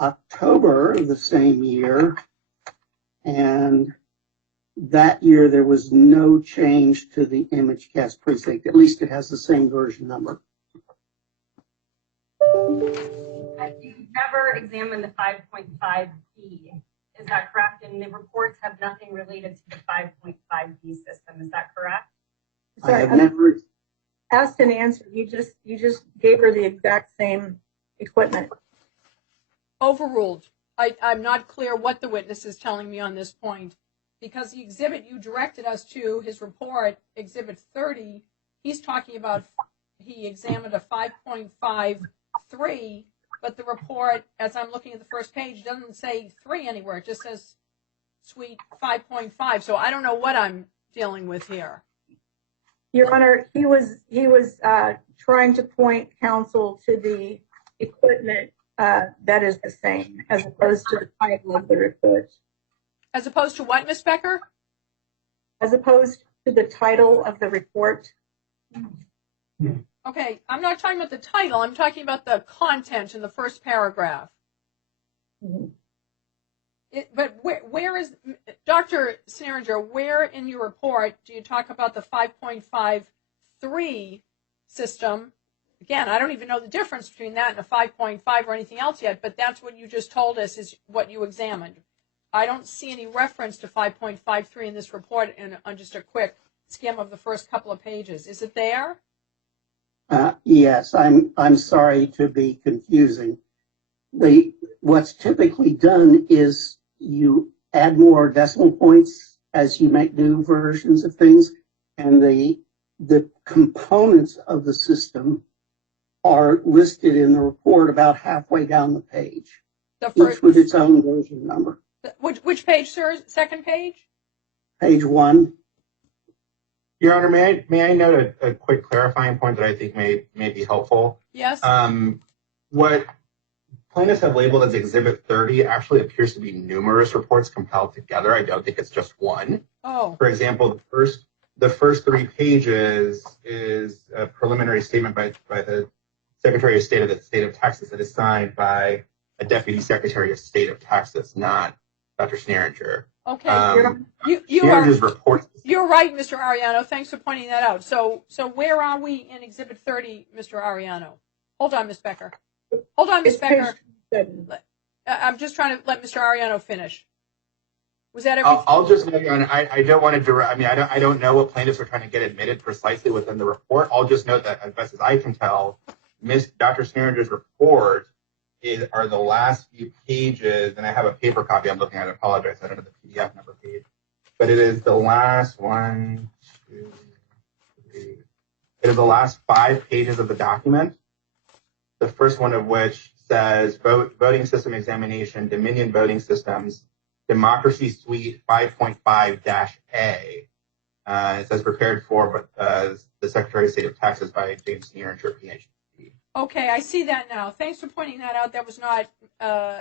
October of the same year, and that year there was no change to the image cast precinct. At least it has the same version number. You never examined the 5.5B. Is that correct? And the reports have nothing related to the 5.5B system. Is that correct? I have never Asked and answered. You just gave her the exact same equipment. Overruled. I'm not clear what the witness is telling me on this point, because the exhibit you directed us to, his report, Exhibit 30, he's talking about he examined a 5.53, but the report, as I'm looking at the first page, doesn't say 3 anywhere. It just says suite 5.5. So I don't know what I'm dealing with here. Your Honor, he was trying to point counsel to the equipment that is the same, as opposed to the title of the report. As opposed to what, Ms. Becker? As opposed to the title of the report. Okay, I'm not talking about the title. I'm talking about the content in the first paragraph. But where is, Dr. Sneeringer, where in your report do you talk about the 5.53 system? Again, I don't even know the difference between that and a 5.5 or anything else yet, but that's what you just told us is what you examined. I don't see any reference to 5.53 in this report on just a quick skim of the first couple of pages. Is it there? Yes, I'm sorry to be confusing. What's typically done is you add more decimal points as you make new versions of things, and the components of the system are listed in the report about halfway down the page, each with its own version number. Which page, sir? Second page? Page 1. Your Honor, may I note a quick clarifying point that I think may be helpful? Yes. What plaintiffs have labeled as Exhibit 30 actually appears to be numerous reports compiled together. I don't think it's just one. Oh. For example, the first 3 pages is a preliminary statement by the Secretary of State of the State of Texas that is signed by a Deputy Secretary of State of Texas, not Dr. Sneeringer. Okay. You're right, Mr. Ariano. Thanks for pointing that out. So where are we in Exhibit 30, Mr. Ariano? Hold on, Ms. Becker. Hold on, Ms. Becker. I'm just trying to let Mr. Ariano finish. Was that everything? I'll just note, Your Honor, I don't want to direct. I mean, I don't know what plaintiffs are trying to get admitted precisely within the report. I'll just note that, as best as I can tell, Dr. Sneeringer's report are the last few pages, and I have a paper copy I'm looking at. I apologize, I don't have the PDF number page, but it is the last 1, 2, 3. It is the last 5 pages of the document. The first one of which says voting system examination, Dominion voting systems, Democracy Suite 5.5-A. It says prepared for the Secretary of State of Texas by James Sneeringer, PhD. Okay, I see that now. Thanks for pointing that out. That was not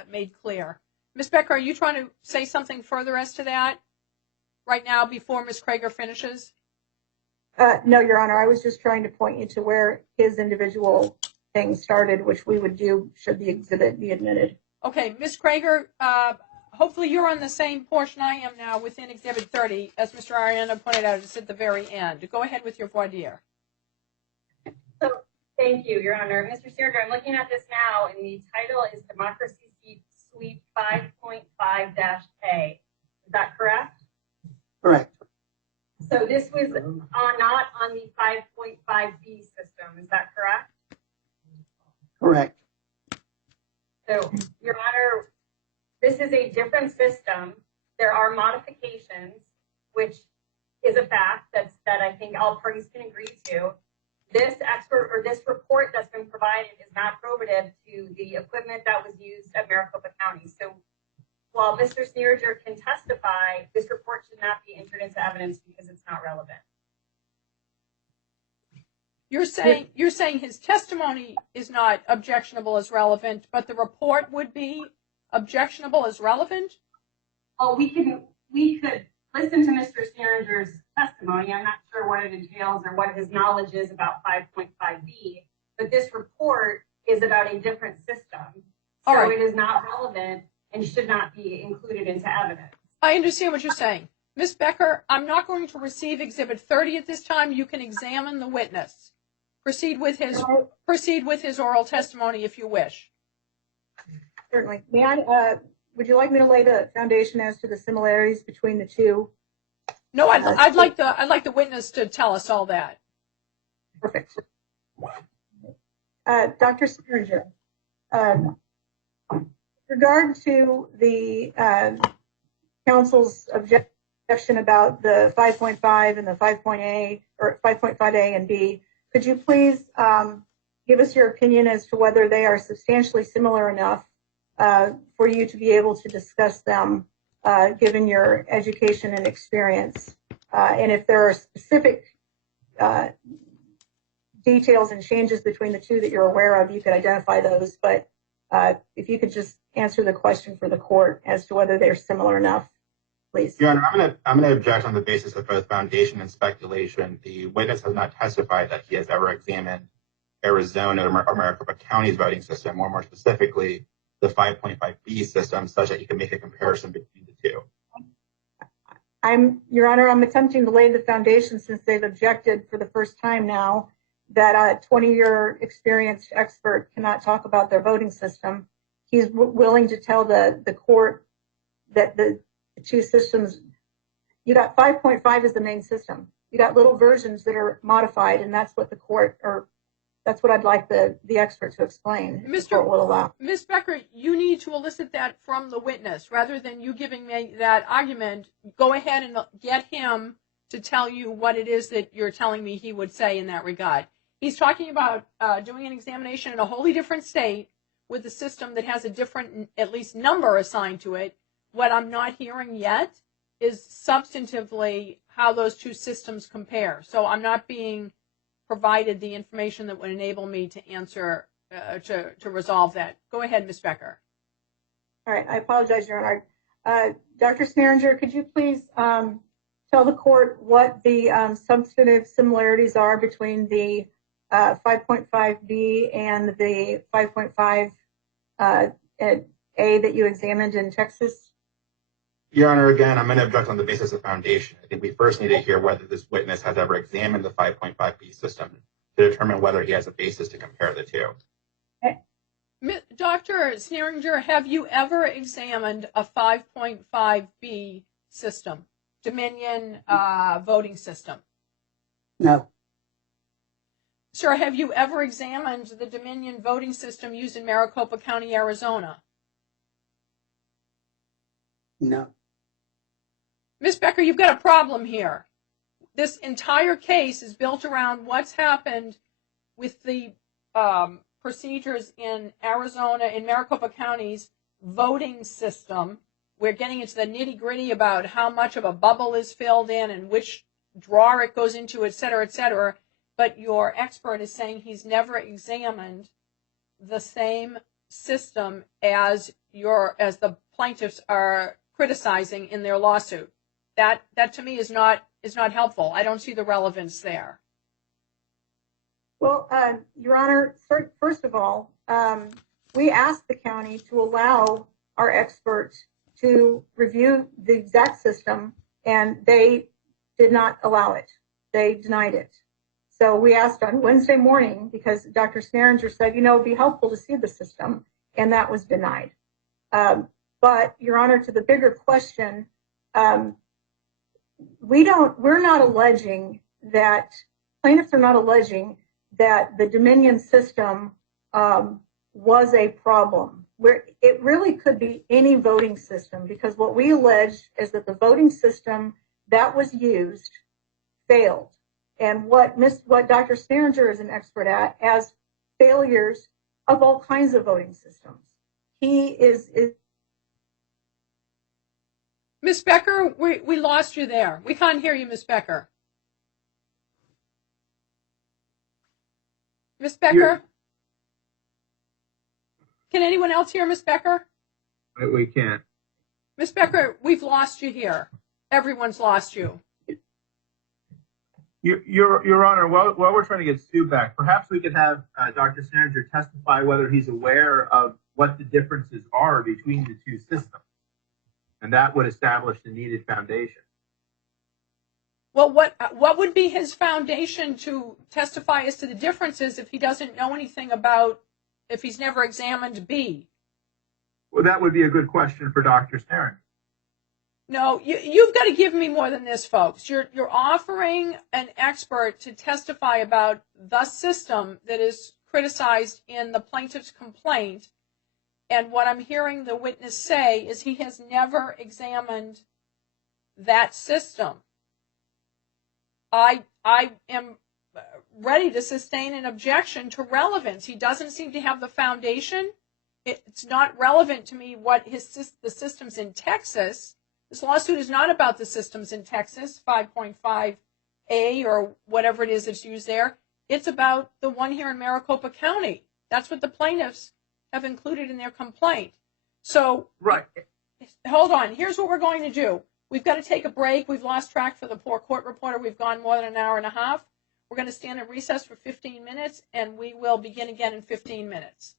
made clear. Ms. Becker, are you trying to say something further as to that right now before Ms. Krager finishes? No, Your Honor. I was just trying to point you to where his individual thing started, which we would do should the exhibit be admitted. Okay, Ms. Krager, hopefully you're on the same portion I am now within Exhibit 30. As Mr. Ariano pointed out, it's at the very end. Go ahead with your voir dire. So, thank you, Your Honor. Mr. Sneeringer, I'm looking at this now, and the title is Democracy Suite 5.5-A. Is that correct? Correct. So this was not on the 5.5B system. Is that correct? Correct. So, Your Honor, this is a different system. There are modifications, which is a fact that I think all parties can agree to. this expert or this report that's been provided is not probative to the equipment that was used at Maricopa County. So while Mr. Sneeringer can testify, this report should not be entered into evidence because it's not relevant. You're saying his testimony is not objectionable as relevant, but the report would be objectionable as relevant? Oh, we could listen to Mr. Sneeringer's testimony. I'm not sure what it entails or what his knowledge is about 5.5B, but this report is about a different system. So it is not relevant and should not be included into evidence. I understand what you're saying. Ms. Becker, I'm not going to receive Exhibit 30 at this time. You can examine the witness. Proceed with his oral testimony if you wish. Certainly. May I, would you like me to lay the foundation as to the similarities between the two? No, I'd like the witness to tell us all that. Perfect. Dr. Sneeringer, with regard to the council's objection about the 5.5 and the 5.A or 5.5A and B, could you please give us your opinion as to whether they are substantially similar enough for you to be able to discuss them, given your education and experience? And if there are specific details and changes between the two that you're aware of, you could identify those. But if you could just answer the question for the court as to whether they're similar enough, please. Your Honor, I'm going to object on the basis of both foundation and speculation. The witness has not testified that he has ever examined Arizona or Maricopa County's voting system, or more specifically, the 5.5B system, such that you can make a comparison between the two. Your Honor, I'm attempting to lay the foundation since they've objected for the first time now that a 20-year experienced expert cannot talk about their voting system. He's willing to tell the court that the two systems, you got 5.5 as the main system. You got little versions that are modified, and that's what the court, or that's what I'd like the expert to explain. If the court will allow. Ms. Becker, you need to elicit that from the witness rather than you giving me that argument. Go ahead and get him to tell you what it is that you're telling me he would say in that regard. He's talking about doing an examination in a wholly different state with a system that has a different, at least, number assigned to it. What I'm not hearing yet is substantively how those two systems compare. So I'm not being provided the information that would enable me to answer, to resolve that. Go ahead, Ms. Becker. All right, I apologize, Your Honor. Dr. Sneeringer, could you please tell the court what the substantive similarities are between the 5.5B and the 5.5A that you examined in Texas? Your Honor, again, I'm going to object on the basis of foundation. I think we first need to hear whether this witness has ever examined the 5.5B system to determine whether he has a basis to compare the two. Dr. Sneeringer, have you ever examined a 5.5B system, Dominion voting system? No. Sir, have you ever examined the Dominion voting system used in Maricopa County, Arizona? No. Ms. Becker, you've got a problem here. This entire case is built around what's happened with the procedures in Arizona, in Maricopa County's voting system. We're getting into the nitty-gritty about how much of a bubble is filled in and which drawer it goes into, et cetera, et cetera. But your expert is saying he's never examined the same system as the plaintiffs are criticizing in their lawsuit. That to me is not helpful. I don't see the relevance there. Well, Your Honor, first of all, we asked the county to allow our experts to review the exact system, and they did not allow it. They denied it. So we asked on Wednesday morning because Dr. Sneeringer said, it'd be helpful to see the system, and that was denied. But Your Honor, to the bigger question, we're not alleging that plaintiffs are not alleging that the Dominion system was a problem. It really could be any voting system, because what we allege is that the voting system that was used failed. and what Dr. Sterringer is an expert at as failures of all kinds of voting systems. He is Ms. Becker, we lost you there. We can't hear you, Ms. Becker. Ms. Becker? Can anyone else hear Ms. Becker? We can't. Ms. Becker, we've lost you here. Everyone's lost you. Your Honor, while we're trying to get Sue back, perhaps we could have Dr. Sterringer testify whether he's aware of what the differences are between the two systems, and that would establish the needed foundation. Well, what would be his foundation to testify as to the differences if he doesn't know anything about, if he's never examined B? Well, that would be a good question for Dr. Sterringer. No, you've got to give me more than this, folks. You're offering an expert to testify about the system that is criticized in the plaintiff's complaint, and what I'm hearing the witness say is he has never examined that system. I am ready to sustain an objection to relevance. He doesn't seem to have the foundation. It's not relevant to me what the systems in Texas. This lawsuit is not about the systems in Texas, 5.5A or whatever it is that's used there. It's about the one here in Maricopa County. That's what the plaintiffs have included in their complaint. So, right. Hold on. Here's what we're going to do. We've got to take a break. We've lost track for the poor court reporter. We've gone more than an hour and a half. We're going to stand in recess for 15 minutes, and we will begin again in 15 minutes.